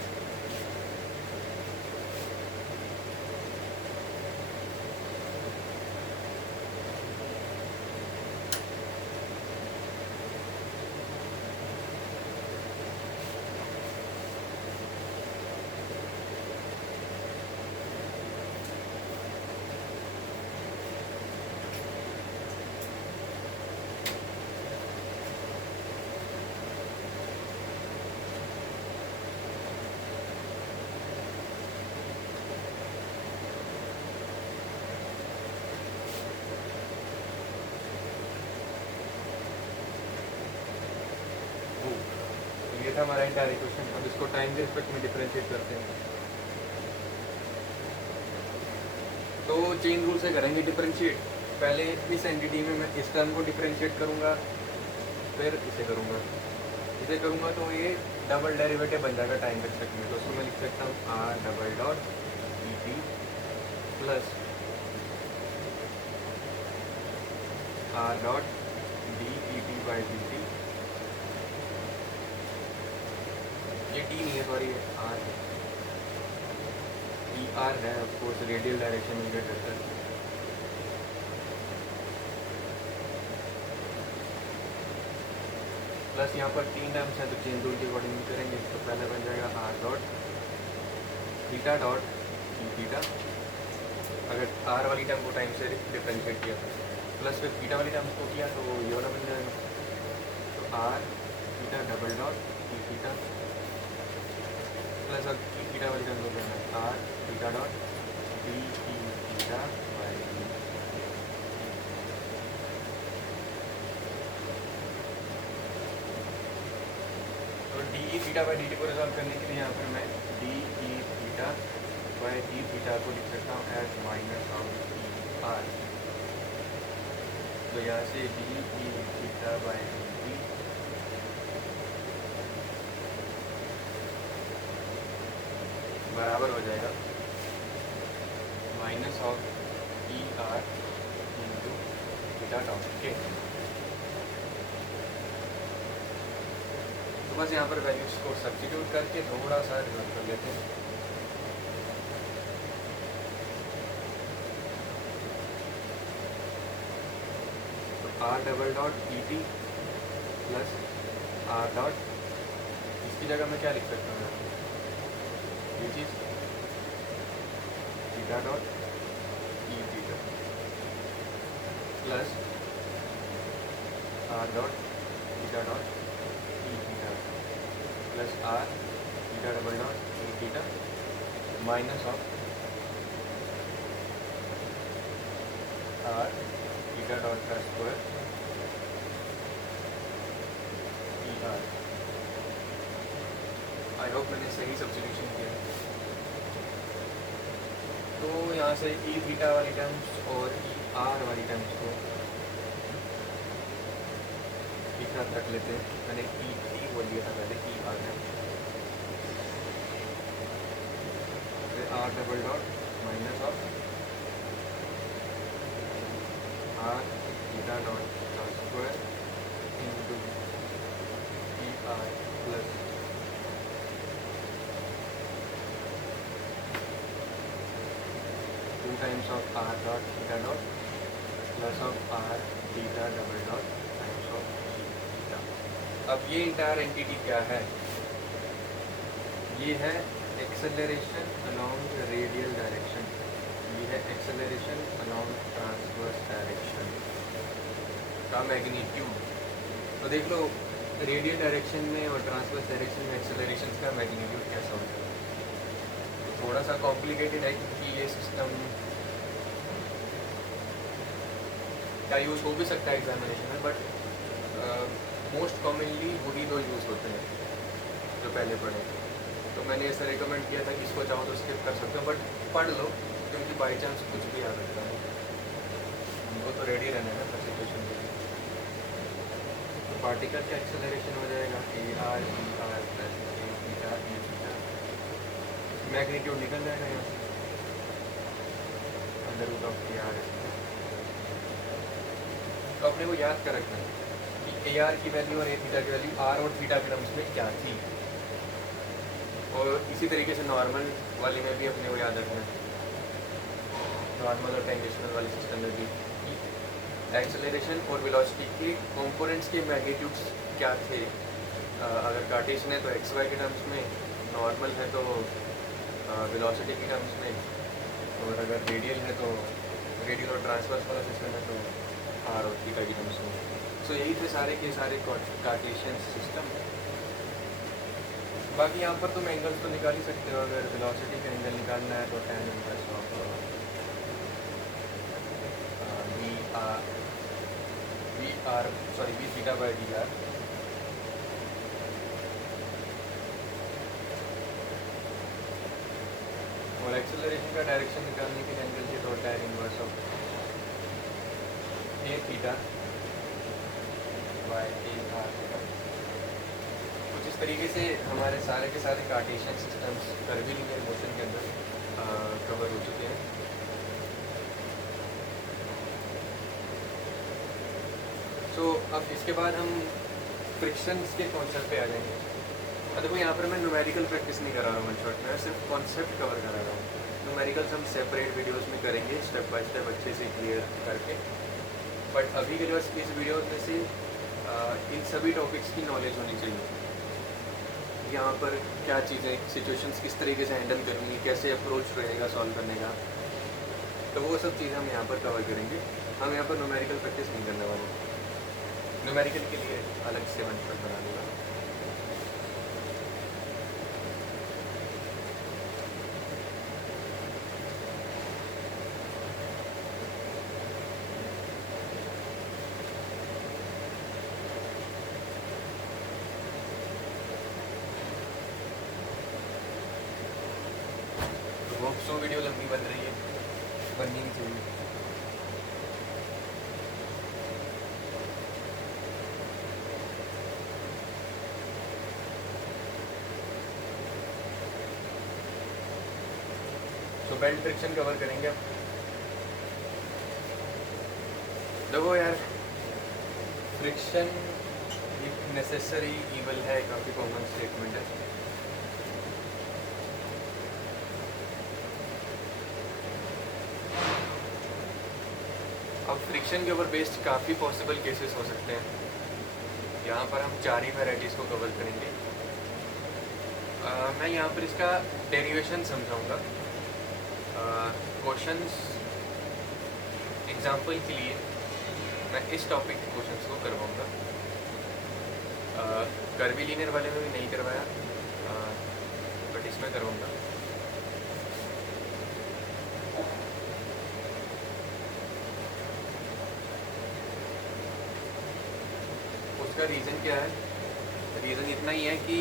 ये था हमारा इंटायर इक्वेशन। अब इसको टाइम के रिस्पेक्ट में डिफरेंशिएट करते हैं। तो चेन रूल से करेंगे डिफरेंशिएट। पहले इस एंटिटी में मैं इस टर्म को डिफरेंशिएट करूँगा, फिर इसे करूँगा। इसे करूँगा तो ये डबल डेरिवेटिव बन जाएगा टाइम के रिस्पेक्ट में। तो उसको मैं लिख सकता हूँ r double dot e t plus r dot d e t by d t. ये टी नहीं है, सॉरी, ये आर है। ई आर है, ऑफकोर्स रेडियल डायरेक्शन में रहता है। प्लस यहाँ पर 3 टर्म्स हैं तो चेन रूल के अकॉर्डिंग करेंगे। तो पहले बन जाएगा are dot theta dot e theta, अगर आर वाली टर्म को टाइम से डिफरेंशिएट किया था, प्लस फिर थीटा वाली टर्म को किया तो ये वाला बन जाएगा। तो r theta double dot e theta plus अब ई थीटा वाली टर्म को करना है r theta dot d e theta by d. तो d e theta by d t को रिजॉल्व करने के लिए यहाँ पर मैं d e theta by d theta को लिख सकता हूँ as minus of e r. तो यहाँ से d e theta by d t बराबर हो जाएगा minus of e are into theta dot के। तो बस यहाँ पर वैल्यूज को सब्स्टिट्यूट करके थोड़ा सा रिजल्ट कर लेते हैं। तो r double dot e t plus r dot, इसकी जगह मैं क्या लिख सकता हूँ, ये चीज़ theta dot e theta plus r dot theta dot e theta plus r theta double dot e theta minus of r theta dot का square e r. I hope मैंने सही सब्स्टिट्यूशन किया है। तो यहाँ से ई थीटा वाली टर्म्स और ई आर वाली टर्म्स को एक साथ रख लेते हैं। मैंने ई टी बोल दिया था पहले, ई आर है, फिर r double dot minus of r theta dot का square into e r plus times of r dot theta dot plus of r theta double dot times of theta. अब ये entire entity क्या है? ये है acceleration along radial direction, ये है acceleration along transverse direction का मैग्नीट्यूड। तो देख लो रेडियल डायरेक्शन में और ट्रांसवर्स डायरेक्शन में एक्सेलरेशन का मैग्नीट्यूड कैसा होता है। थोड़ा सा कॉम्प्लिकेटेड है क्योंकि ये सिस्टम का यूज़ हो भी सकता है एग्जामिनेशन में, बट मोस्ट कॉमनली वही दो यूज़ होते हैं जो पहले पढ़े। तो मैंने ऐसा रिकमेंड किया था कि इसको चाहो तो स्किप कर सकते हो, बट पढ़ लो क्योंकि बाई चांस कुछ भी आ सकता है, हमको तो रेडी रहना है ना हर सिचुएशन के लिए। तो पार्टिकल का एक्सेलरेशन हो जाएगा a r plus a theta e theta, magnitude निकल जाएगा यहाँ से under root of a r. तो अपने को याद कर रखना है कि ए आर की वैल्यू और ए थीटा की वैल्यू आर और थीटा के टर्म्स में क्या थी, और इसी तरीके से नॉर्मल वाली में भी अपने को याद रखना है, नॉर्मल और टेंजेंशियल वाली सिस्टम में भी एक्सेलरेशन और वेलोसिटी के कंपोनेंट्स के मैग्नीट्यूड्स क्या थे। अगर कार्टेशियन है तो एक्स वाई के टर्म्स में, नॉर्मल है तो वेलोसिटी के टर्म्स में, और अगर रेडियल है तो रेडियल और ट्रांसवर्स वाला सिस्टम है तो आर और थीटा के टर्म्स में। सो यही थे सारे के सारे कार्टेशियन सिस्टम। बाकी यहाँ पर तुम एंगल्स तो निकाल ही सकते हो। अगर वेलोसिटी का एंगल निकालना है तो tan inverse of v theta by d r acceleration का डायरेक्शन निकालने के लिए एंगल थीटा होता है inverse of a theta by a r theta. कुछ इस तरीके से हमारे सारे के सारे कार्टेशियन सिस्टम्स कर्वीलिनियर मोशन के अंदर कवर हो चुके हैं। तो अब इसके बाद हम फ्रिक्शंस के कॉन्सेप्ट पे आ जाएंगे। देखो यहाँ पर मैं न्यूमेरिकल प्रैक्टिस नहीं करा रहा हूँ वन शॉट में, सिर्फ कॉन्सेप्ट कवर करा रहा हूँ। न्यूमेरिकल्स हम सेपरेट वीडियोस में करेंगे स्टेप बाय स्टेप अच्छे से क्लियर करके। बट अभी के लिए बस इस वीडियो में से इन सभी टॉपिक्स की नॉलेज होनी चाहिए। यहाँ पर क्या चीज़ें सिचुएशंस किस तरीके से हैंडल करनी, कैसे अप्रोच रहेगा सॉल्व करने का, तो वो सब चीज़ें हम यहाँ पर कवर करेंगे। हम यहाँ पर न्यूमेरिकल प्रैक्टिस नहीं करने वाले। न्यूमेरिकल के लिए अलग से वन शॉट बना दूँगा। तो वीडियो लंबी बन रही है, बननी ही चाहिए। तो बेल्ट फ्रिक्शन कवर करेंगे अब। देखो यार, फ्रिक्शन एक नेसेसरी ईवल है, काफ़ी कॉमन स्टेटमेंट है। अब फ्रिक्शन के ऊपर बेस्ड काफ़ी पॉसिबल केसेस हो सकते हैं। यहाँ पर हम 4 ही वेराइटीज़ को कवर करेंगे। मैं यहाँ पर इसका डेरिवेशन समझाऊंगा। क्वेश्चंस एग्जांपल के लिए मैं इस टॉपिक के क्वेश्चंस को करवाऊंगा। कर्वीलिनियर वाले में भी नहीं करवाया, बट इसमें करवाऊंगा। उसका रीज़न क्या है? रीज़न इतना ही है कि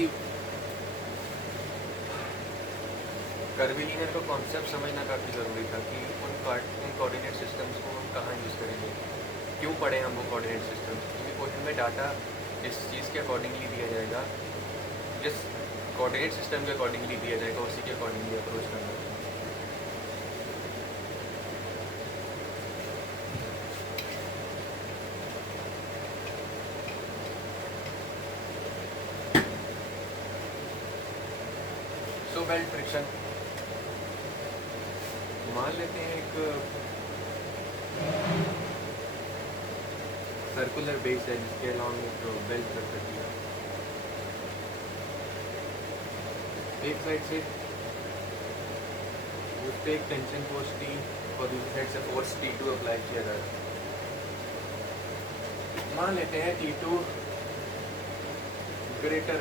कर्वीलिनियर का कॉन्सेप्ट समझना काफ़ी ज़रूरी था कि उन कोऑर्डिनेट सिस्टम्स को हम कहाँ यूज़ करेंगे, क्यों पढ़े हम वो कोऑर्डिनेट सिस्टम्स। क्योंकि क्वेश्चन में डाटा जिस चीज़ के अकॉर्डिंगली दिया जाएगा, जिस कोऑर्डिनेट सिस्टम के अकॉर्डिंगली दिया जाएगा, उसी के अकॉर्डिंगली अप्रोच करना। सो बेल्ट फ्रिक्शन मान लेते हैं एक सर्कुलर बेस है जिसके अलॉन्ग एक बेल्ट रख सकती है। एक साइड से उस पर एक टेंशन फोर्स T और दूसरी साइड से फोर्स T2 अप्लाई किया जा रहा है। मान लेते हैं T2 ग्रेटर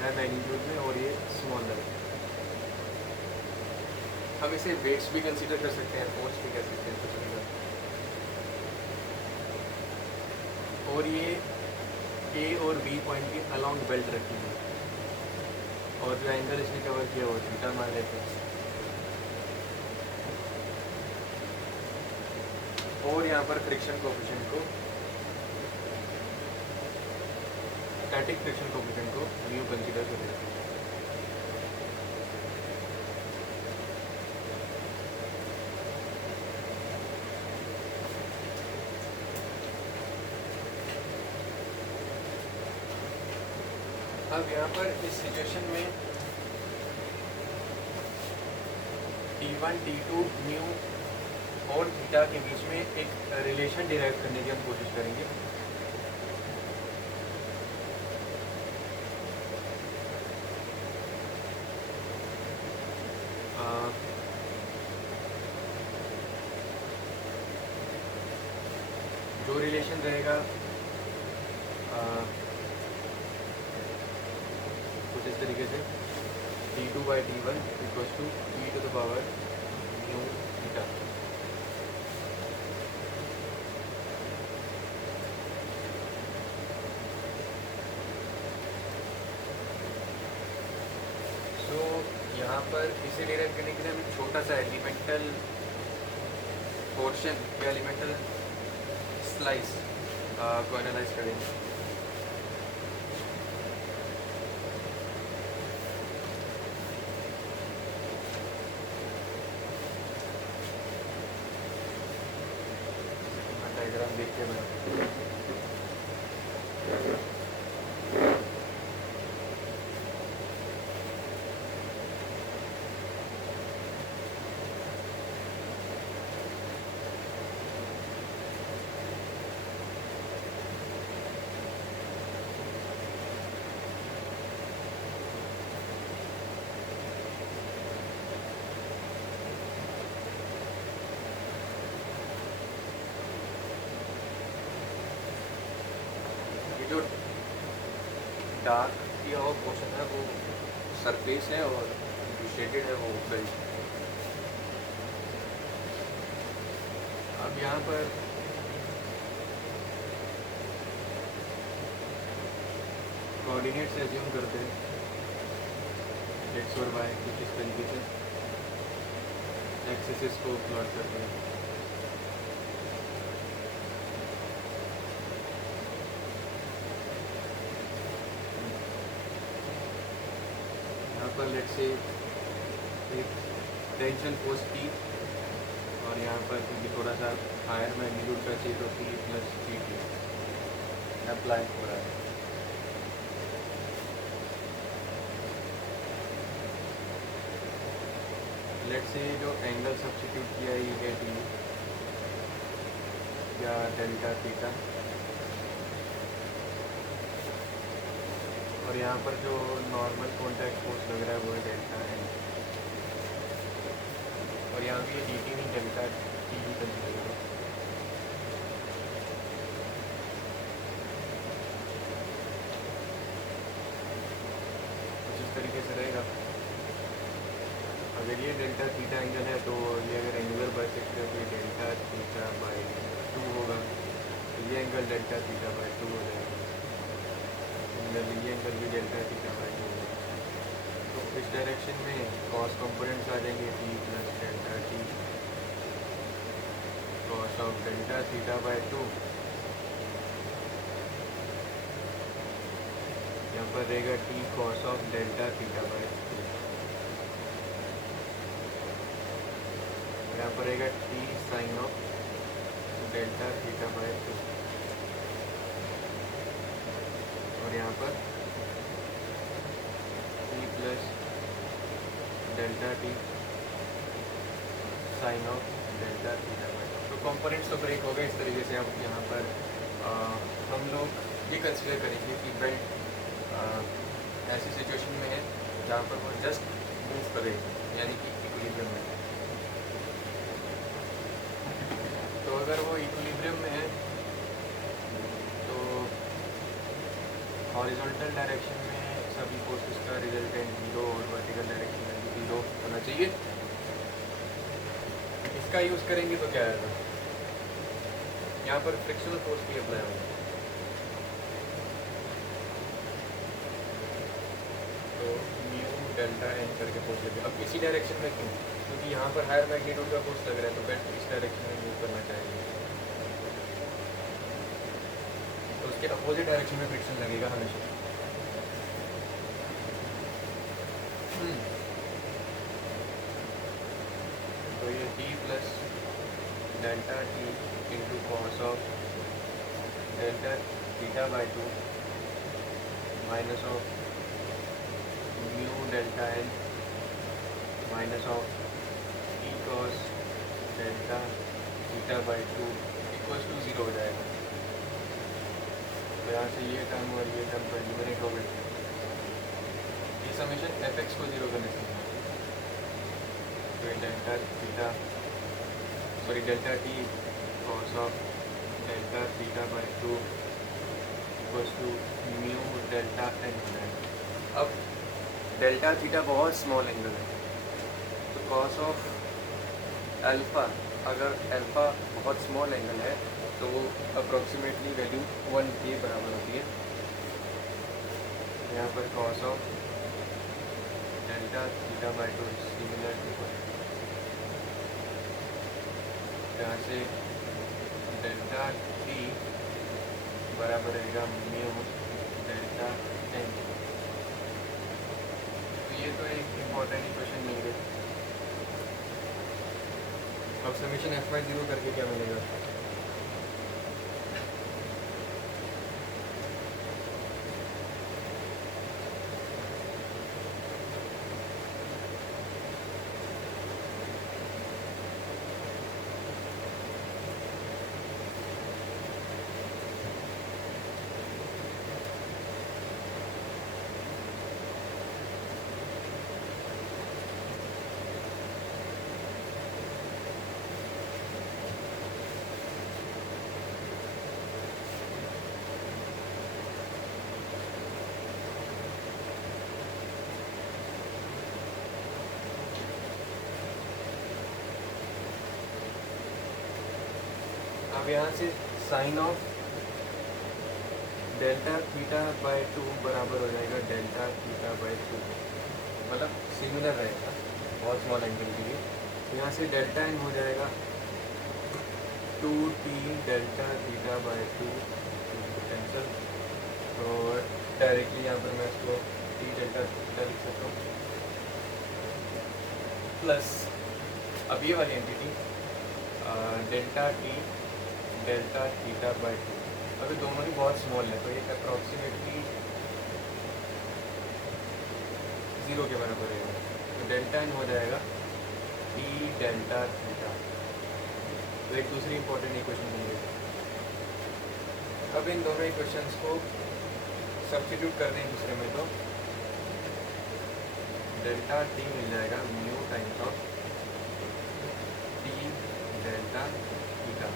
है मैग्नीट्यूड में और ये स्मॉलर। हम इसे वेट्स भी कंसीडर कर सकते हैं, फोर्स भी कर सकते हैं, कुछ भी कर। और ये A और B पॉइंट के अलॉन्ग बेल्ट रखी है और जो एंगल इसने कवर किया वो थीटा मान लेते हैं। और यहाँ पर फ्रिक्शन कोएफिशिएंट को, स्टैटिक फ्रिक्शन कोएफिशिएंट को म्यू कंसीडर कर लेते हैं। अब यहाँ पर इस सिचुएशन में T1, T2, म्यू और थीटा के बीच में एक रिलेशन डिराइव करने की हम कोशिश करेंगे। जो रिलेशन रहेगा कुछ इस तरीके से T2/T1 equals to e to the power mu theta. यहाँ पर इसे डिराइव करने के लिए हम एक छोटा सा एलिमेंटल पोर्शन या एलिमेंटल स्लाइस को एनालाइज करेंगे। डायग्राम देख के मैं जो डार्क किया हुआ पोर्शन है वो सरफेस है और जो शेडेड है वो बेल्ट। अब यहाँ पर कोऑर्डिनेट्स एज्यूम करते हैं एक्स और वाई कुछ इस तरीके से एक्सिस को प्लॉट करते हैं। पर लेट्स से एक टेंशन फोर्स T और यहाँ पर क्योंकि थोड़ा सा हायर मैग्नीट्यूड का चाहिए तो P प्लस T अप्लाई हो रहा है। लेट्स से जो एंगल सब्स्टिट्यूट किया है ये है T या डेल्टा थीटा और यहाँ पर जो नॉर्मल कॉन्टैक्ट फोर्स लग रहा है वो है डेल्टा एन और यहाँ भी डी टी नहीं डेल्टा टी ही कंसिडर कुछ इस तरीके से रहेगा। अगर ये डेल्टा थीटा एंगल है तो ये अगर एंगुलर बाइसेक्टर है तो ये डेल्टा थीटा बाई 2 होगा तो ये एंगल डेल्टा थीटा बाई 2 हो जाएगा। ये एंगल भी डेल्टा थीटा बाई 2 होगा तो इस डायरेक्शन में कॉस कंपोनेंट्स आ जाएंगे T plus delta T cos of delta theta by 2। यहाँ पर रहेगा T cos of delta theta by 2। यहाँ पर रहेगा T sine of delta theta by 2 और यहाँ पर T plus delta t sine of delta theta by 2। तो कंपोनेंट्स तो ब्रेक हो गए इस तरीके से। अब यहाँ पर हम लोग ये कंसिडर करेंगे कि बेल्ट ऐसी सिचुएशन में है जहाँ पर वो जस्ट मूव करे यानी कि इक्विलिब्रियम में। तो अगर वो इक्विलिब्रियम में है तो हॉरिजॉन्टल डायरेक्शन में सभी फोर्सेस का रिजल्टेंट 0 और वर्टिकल डायरेक्शन में भी 0 होना चाहिए। इसका यूज़ करेंगे तो क्या आएगा, यहाँ पर फ्रिक्शनल फोर्स भी अप्लाई होगा। तो म्यू डेल्टा एन करके फोर्स लेते हैं। अब इसी डायरेक्शन में क्यों, क्योंकि यहाँ पर हायर मैग्नीट्यूड का फोर्स लग रहा है तो बेल्ट इस डायरेक्शन में मूव करना चाहिए तो उसके अपोजिट डायरेक्शन में फ्रिक्शन लगेगा हमेशा। तो ये T plus delta t into cos of delta theta by 2 minus of mu delta n minus of T cos delta theta by 2 equals to 0 हो जाएगा। तो यहाँ से ये टर्म और ये टर्म पर एलिमिनेट हो गए। ये समेशन fx को 0 करने से तो delta theta sorry delta T cos of delta theta by 2 equals to mu delta N हो जाएगा। अब डेल्टा थीटा बहुत स्मॉल एंगल है तो कॉस ऑफ अल्फ़ा, अगर अल्फ़ा बहुत स्मॉल एंगल है तो वो अप्रॉक्सीमेटली वैल्यू 1 के बराबर होती है। यहाँ पर cos of delta theta by two is similar to यहाँ से डेल्टा टी बराबर रहेगा म्यू डेल्टा एन। तो ये तो एक इम्पॉर्टेंट इक्वेशन मिल गई। अब समीशन एफ बाई जीरो करके क्या मिलेगा? अब यहाँ से sine of delta theta by two बराबर हो जाएगा डेल्टा थीटा बाई टू, मतलब सिमिलर रहेगा बहुत स्मॉल एंगल के लिए। यहाँ से डेल्टा एन हो जाएगा 2t delta theta by two cancel, तो डायरेक्टली यहाँ पर मैं इसको t डेल्टा थीटा लिख सकता हूँ प्लस अब ये वाली entity delta T delta theta by to. अभी दोनों ही बहुत स्मॉल है तो ये अप्रॉक्सीमेटली 0 के बराबर रहेगा। तो डेल्टा एन हो जाएगा टी डेल्टा थीटा। तो एक दूसरी इंपॉर्टेंट इक्वेशन मिलेगी। अब इन दोनों इक्वेशंस को सब्स्टिट्यूट कर दें दूसरे में, तो डेल्टा टी मिल जाएगा mu times of t delta theta.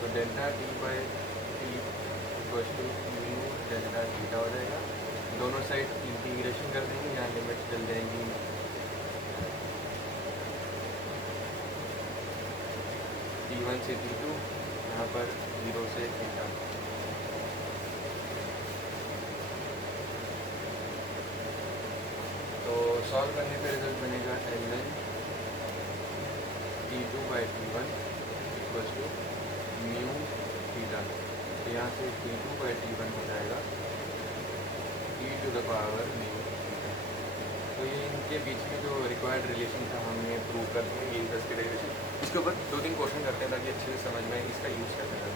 तो delta t by t equals to mu delta theta हो जाएगा। दोनों साइड इंटीग्रेशन कर देंगे, यहाँ लिमिट चल जाएंगी T1 से T2, यहाँ पर 0 से थीटा। तो सॉल्व करने का रिजल्ट बनेगा ln T2 by T1 equals to mu theta. तो यहाँ से T2 बाई T1 हो जाएगा e to the power mu theta. तो ये इनके बीच में जो रिक्वायर्ड रिलेशन था हमने प्रूव कर दिया, ये इंवर्स के डेरिवेशन। इसके ऊपर 2-3 क्वेश्चन करते हैं ताकि अच्छे से समझ में आए इसका यूज़ करने का।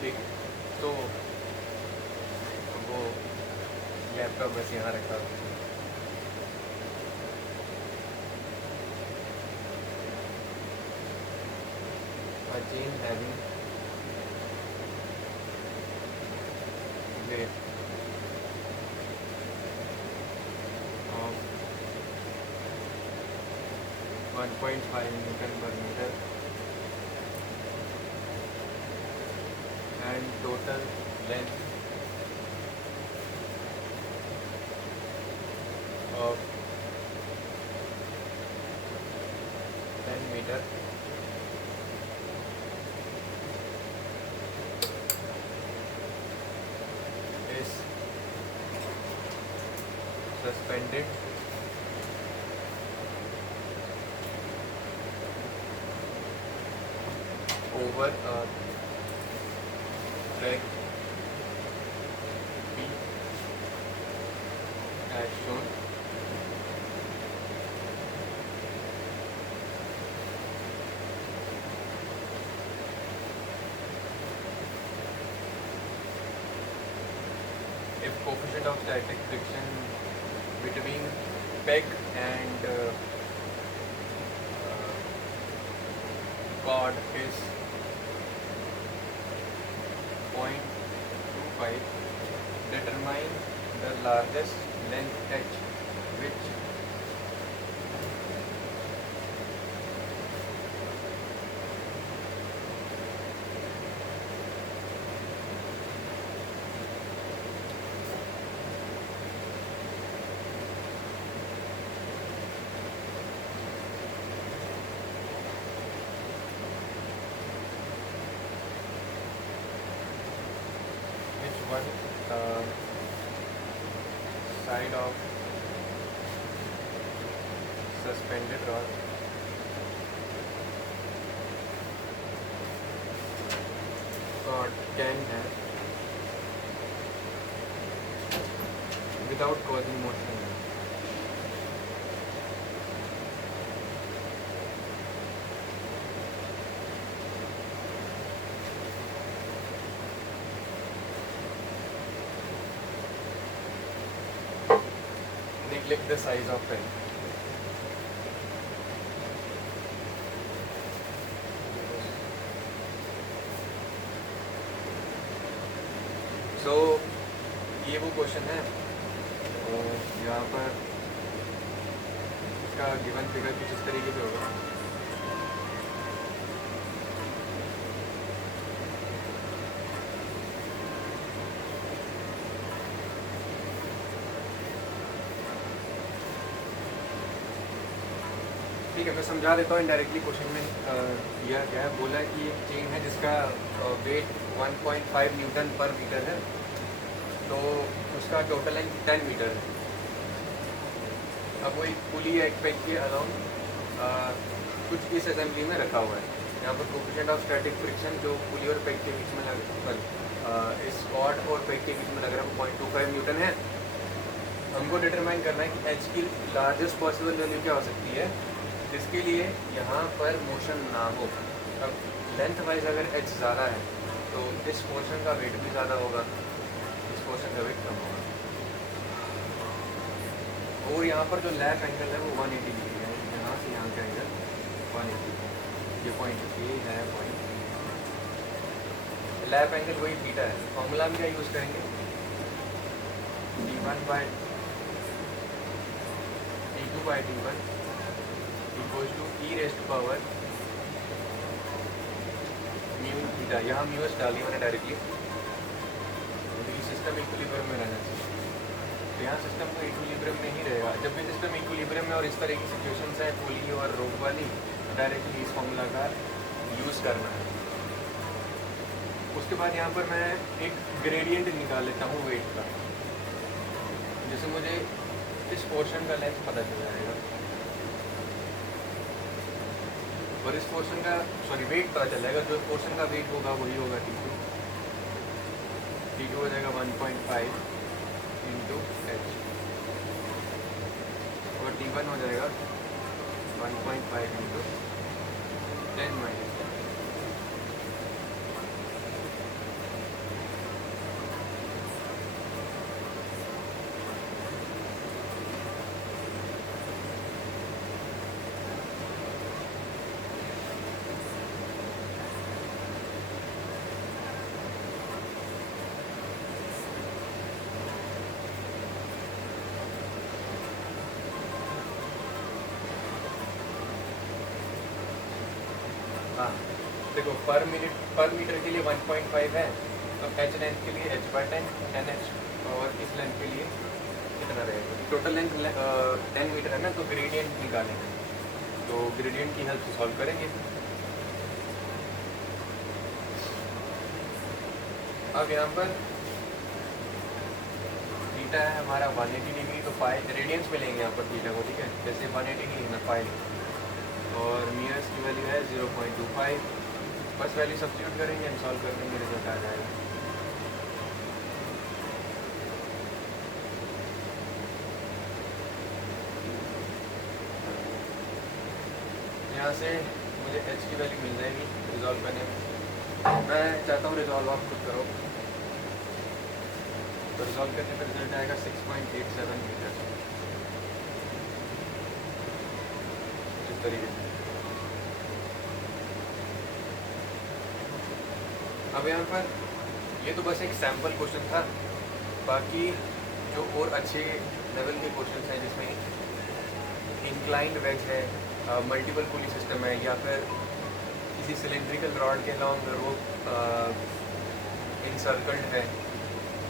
ठीक, तो वो लैपटॉप बस यहाँ रखा। A chain having weight of 1.5 Newton per meter and total length of 10 meter is suspended over a track coefficient of static friction between peg and chord is 0.25. Determine the largest length h which one side of suspended rod cord can have without causing motion. Neglect the size of pen. So ये वो question है और यहाँ पर इसका given figure कुछ इस तरीके से होगा। ठीक है, मैं समझा देता हूँ इनडायरेक्टली। क्वेश्चन में दिया गया है, बोला कि एक चेन है जिसका वेट 1.5 न्यूटन पर मीटर है, तो उसका टोटल लेंथ 10 मीटर है। अब वो एक पुली है एक पेग के अलाउंग कुछ इस असेंबली में रखा हुआ है। यहाँ पर कोएफिशिएंट ऑफ स्टैटिक फ्रिक्शन जो पुली और पेग के बीच में इस कॉर्ड और पेग के बीच में लग रहा है 0.25 न्यूटन है। हमको डिटरमाइन करना है कि एच की लार्जेस्ट पॉसिबल वैल्यू क्या हो सकती है, जिसके लिए यहाँ पर मोशन ना हो। अब लेंथ वाइज अगर एच ज़्यादा है तो इस पोर्शन का वेट भी ज़्यादा होगा, इस पोर्शन का वेट कम होगा। और यहाँ पर जो लैप एंगल है वो 180 डिग्री है, यहाँ से यहाँ का एंगल 180। ये पॉइंट ए है, पॉइंट लैप एंगल वही थीटा है। फॉर्मूला में क्या यूज़ करेंगे, d1/d2/d1 equals to e⁻⁻μ theta. यहाँ म्यूस डाली मैंने डायरेक्टली, क्योंकि सिस्टम इक्विलिब्रियम में रहना चाहिए। तो यहाँ सिस्टम को इक्विलिब्रियम में ही रहेगा। जब भी सिस्टम इक्विलिब्रियम में और इस तरह की सिचुएशंस है पुली और रोप वाली, डायरेक्टली इस फॉर्मूला का यूज़ करना है। उसके बाद यहाँ पर मैं एक ग्रेडियंट निकाल लेता हूँ वेट का, जैसे मुझे इस पोर्शन का लेंथ पता चल जाएगा और इस पोर्शन का वेट पता चल जाएगा। जो पोर्शन का वेट होगा वही होगा T2। T2 हो जाएगा 1.5 इंटू एच और T1 हो जाएगा 1.5 इंटू 10 - 10। हाँ देखो, पर मीटर के लिए 1.5 है, तो एच लेंथ के लिए h/10 10h और इस लेंथ के लिए कितना रहेगा। टोटल लेंथ 10 मीटर है ना, तो ग्रेडियंट निकालेंगे। तो ग्रेडियंट की हेल्प से सॉल्व करेंगे। अब यहाँ पर थीटा है हमारा 180 डिग्री, तो फाइव रेडियंस में लेंगे यहाँ पर थीटा को। ठीक है, जैसे 180 डिग्री में 5 और मियर्स की वैल्यू है 0.25। बस वैल्यू सब्स्टिट्यूट करेंगे, हम सॉल्व कर देंगे, रिजल्ट आ जाएगा। यहाँ से मुझे h की वैल्यू मिल जाएगी रिजॉल्व करने में। मैं चाहता हूँ रिजॉल्व आप खुद करो। तो रिजॉल्व करने पर रिजल्ट आएगा 6.87 मीटर, इस तरीके से। अब यहाँ पर ये तो बस एक सैम्पल क्वेश्चन था, बाकी जो और अच्छे लेवल के क्वेश्चन हैं जिसमें इंक्लाइंड वेज है, मल्टीपल पुली सिस्टम है, या फिर किसी सिलेंड्रिकल रॉड के लॉन्ग रोप इंसर्कल्ड है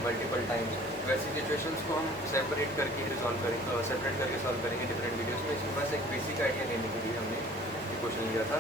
मल्टीपल टाइम्स, वैसी सिचुएशंस को हम सेपरेट करके रिजॉल्व करेंगे, सेपरेट करके सॉल्व करेंगे डिफरेंट वीडियोस में। इसमें बस एक बेसिक आइडिया लेने के लिए हमने क्वेश्चन लिया था।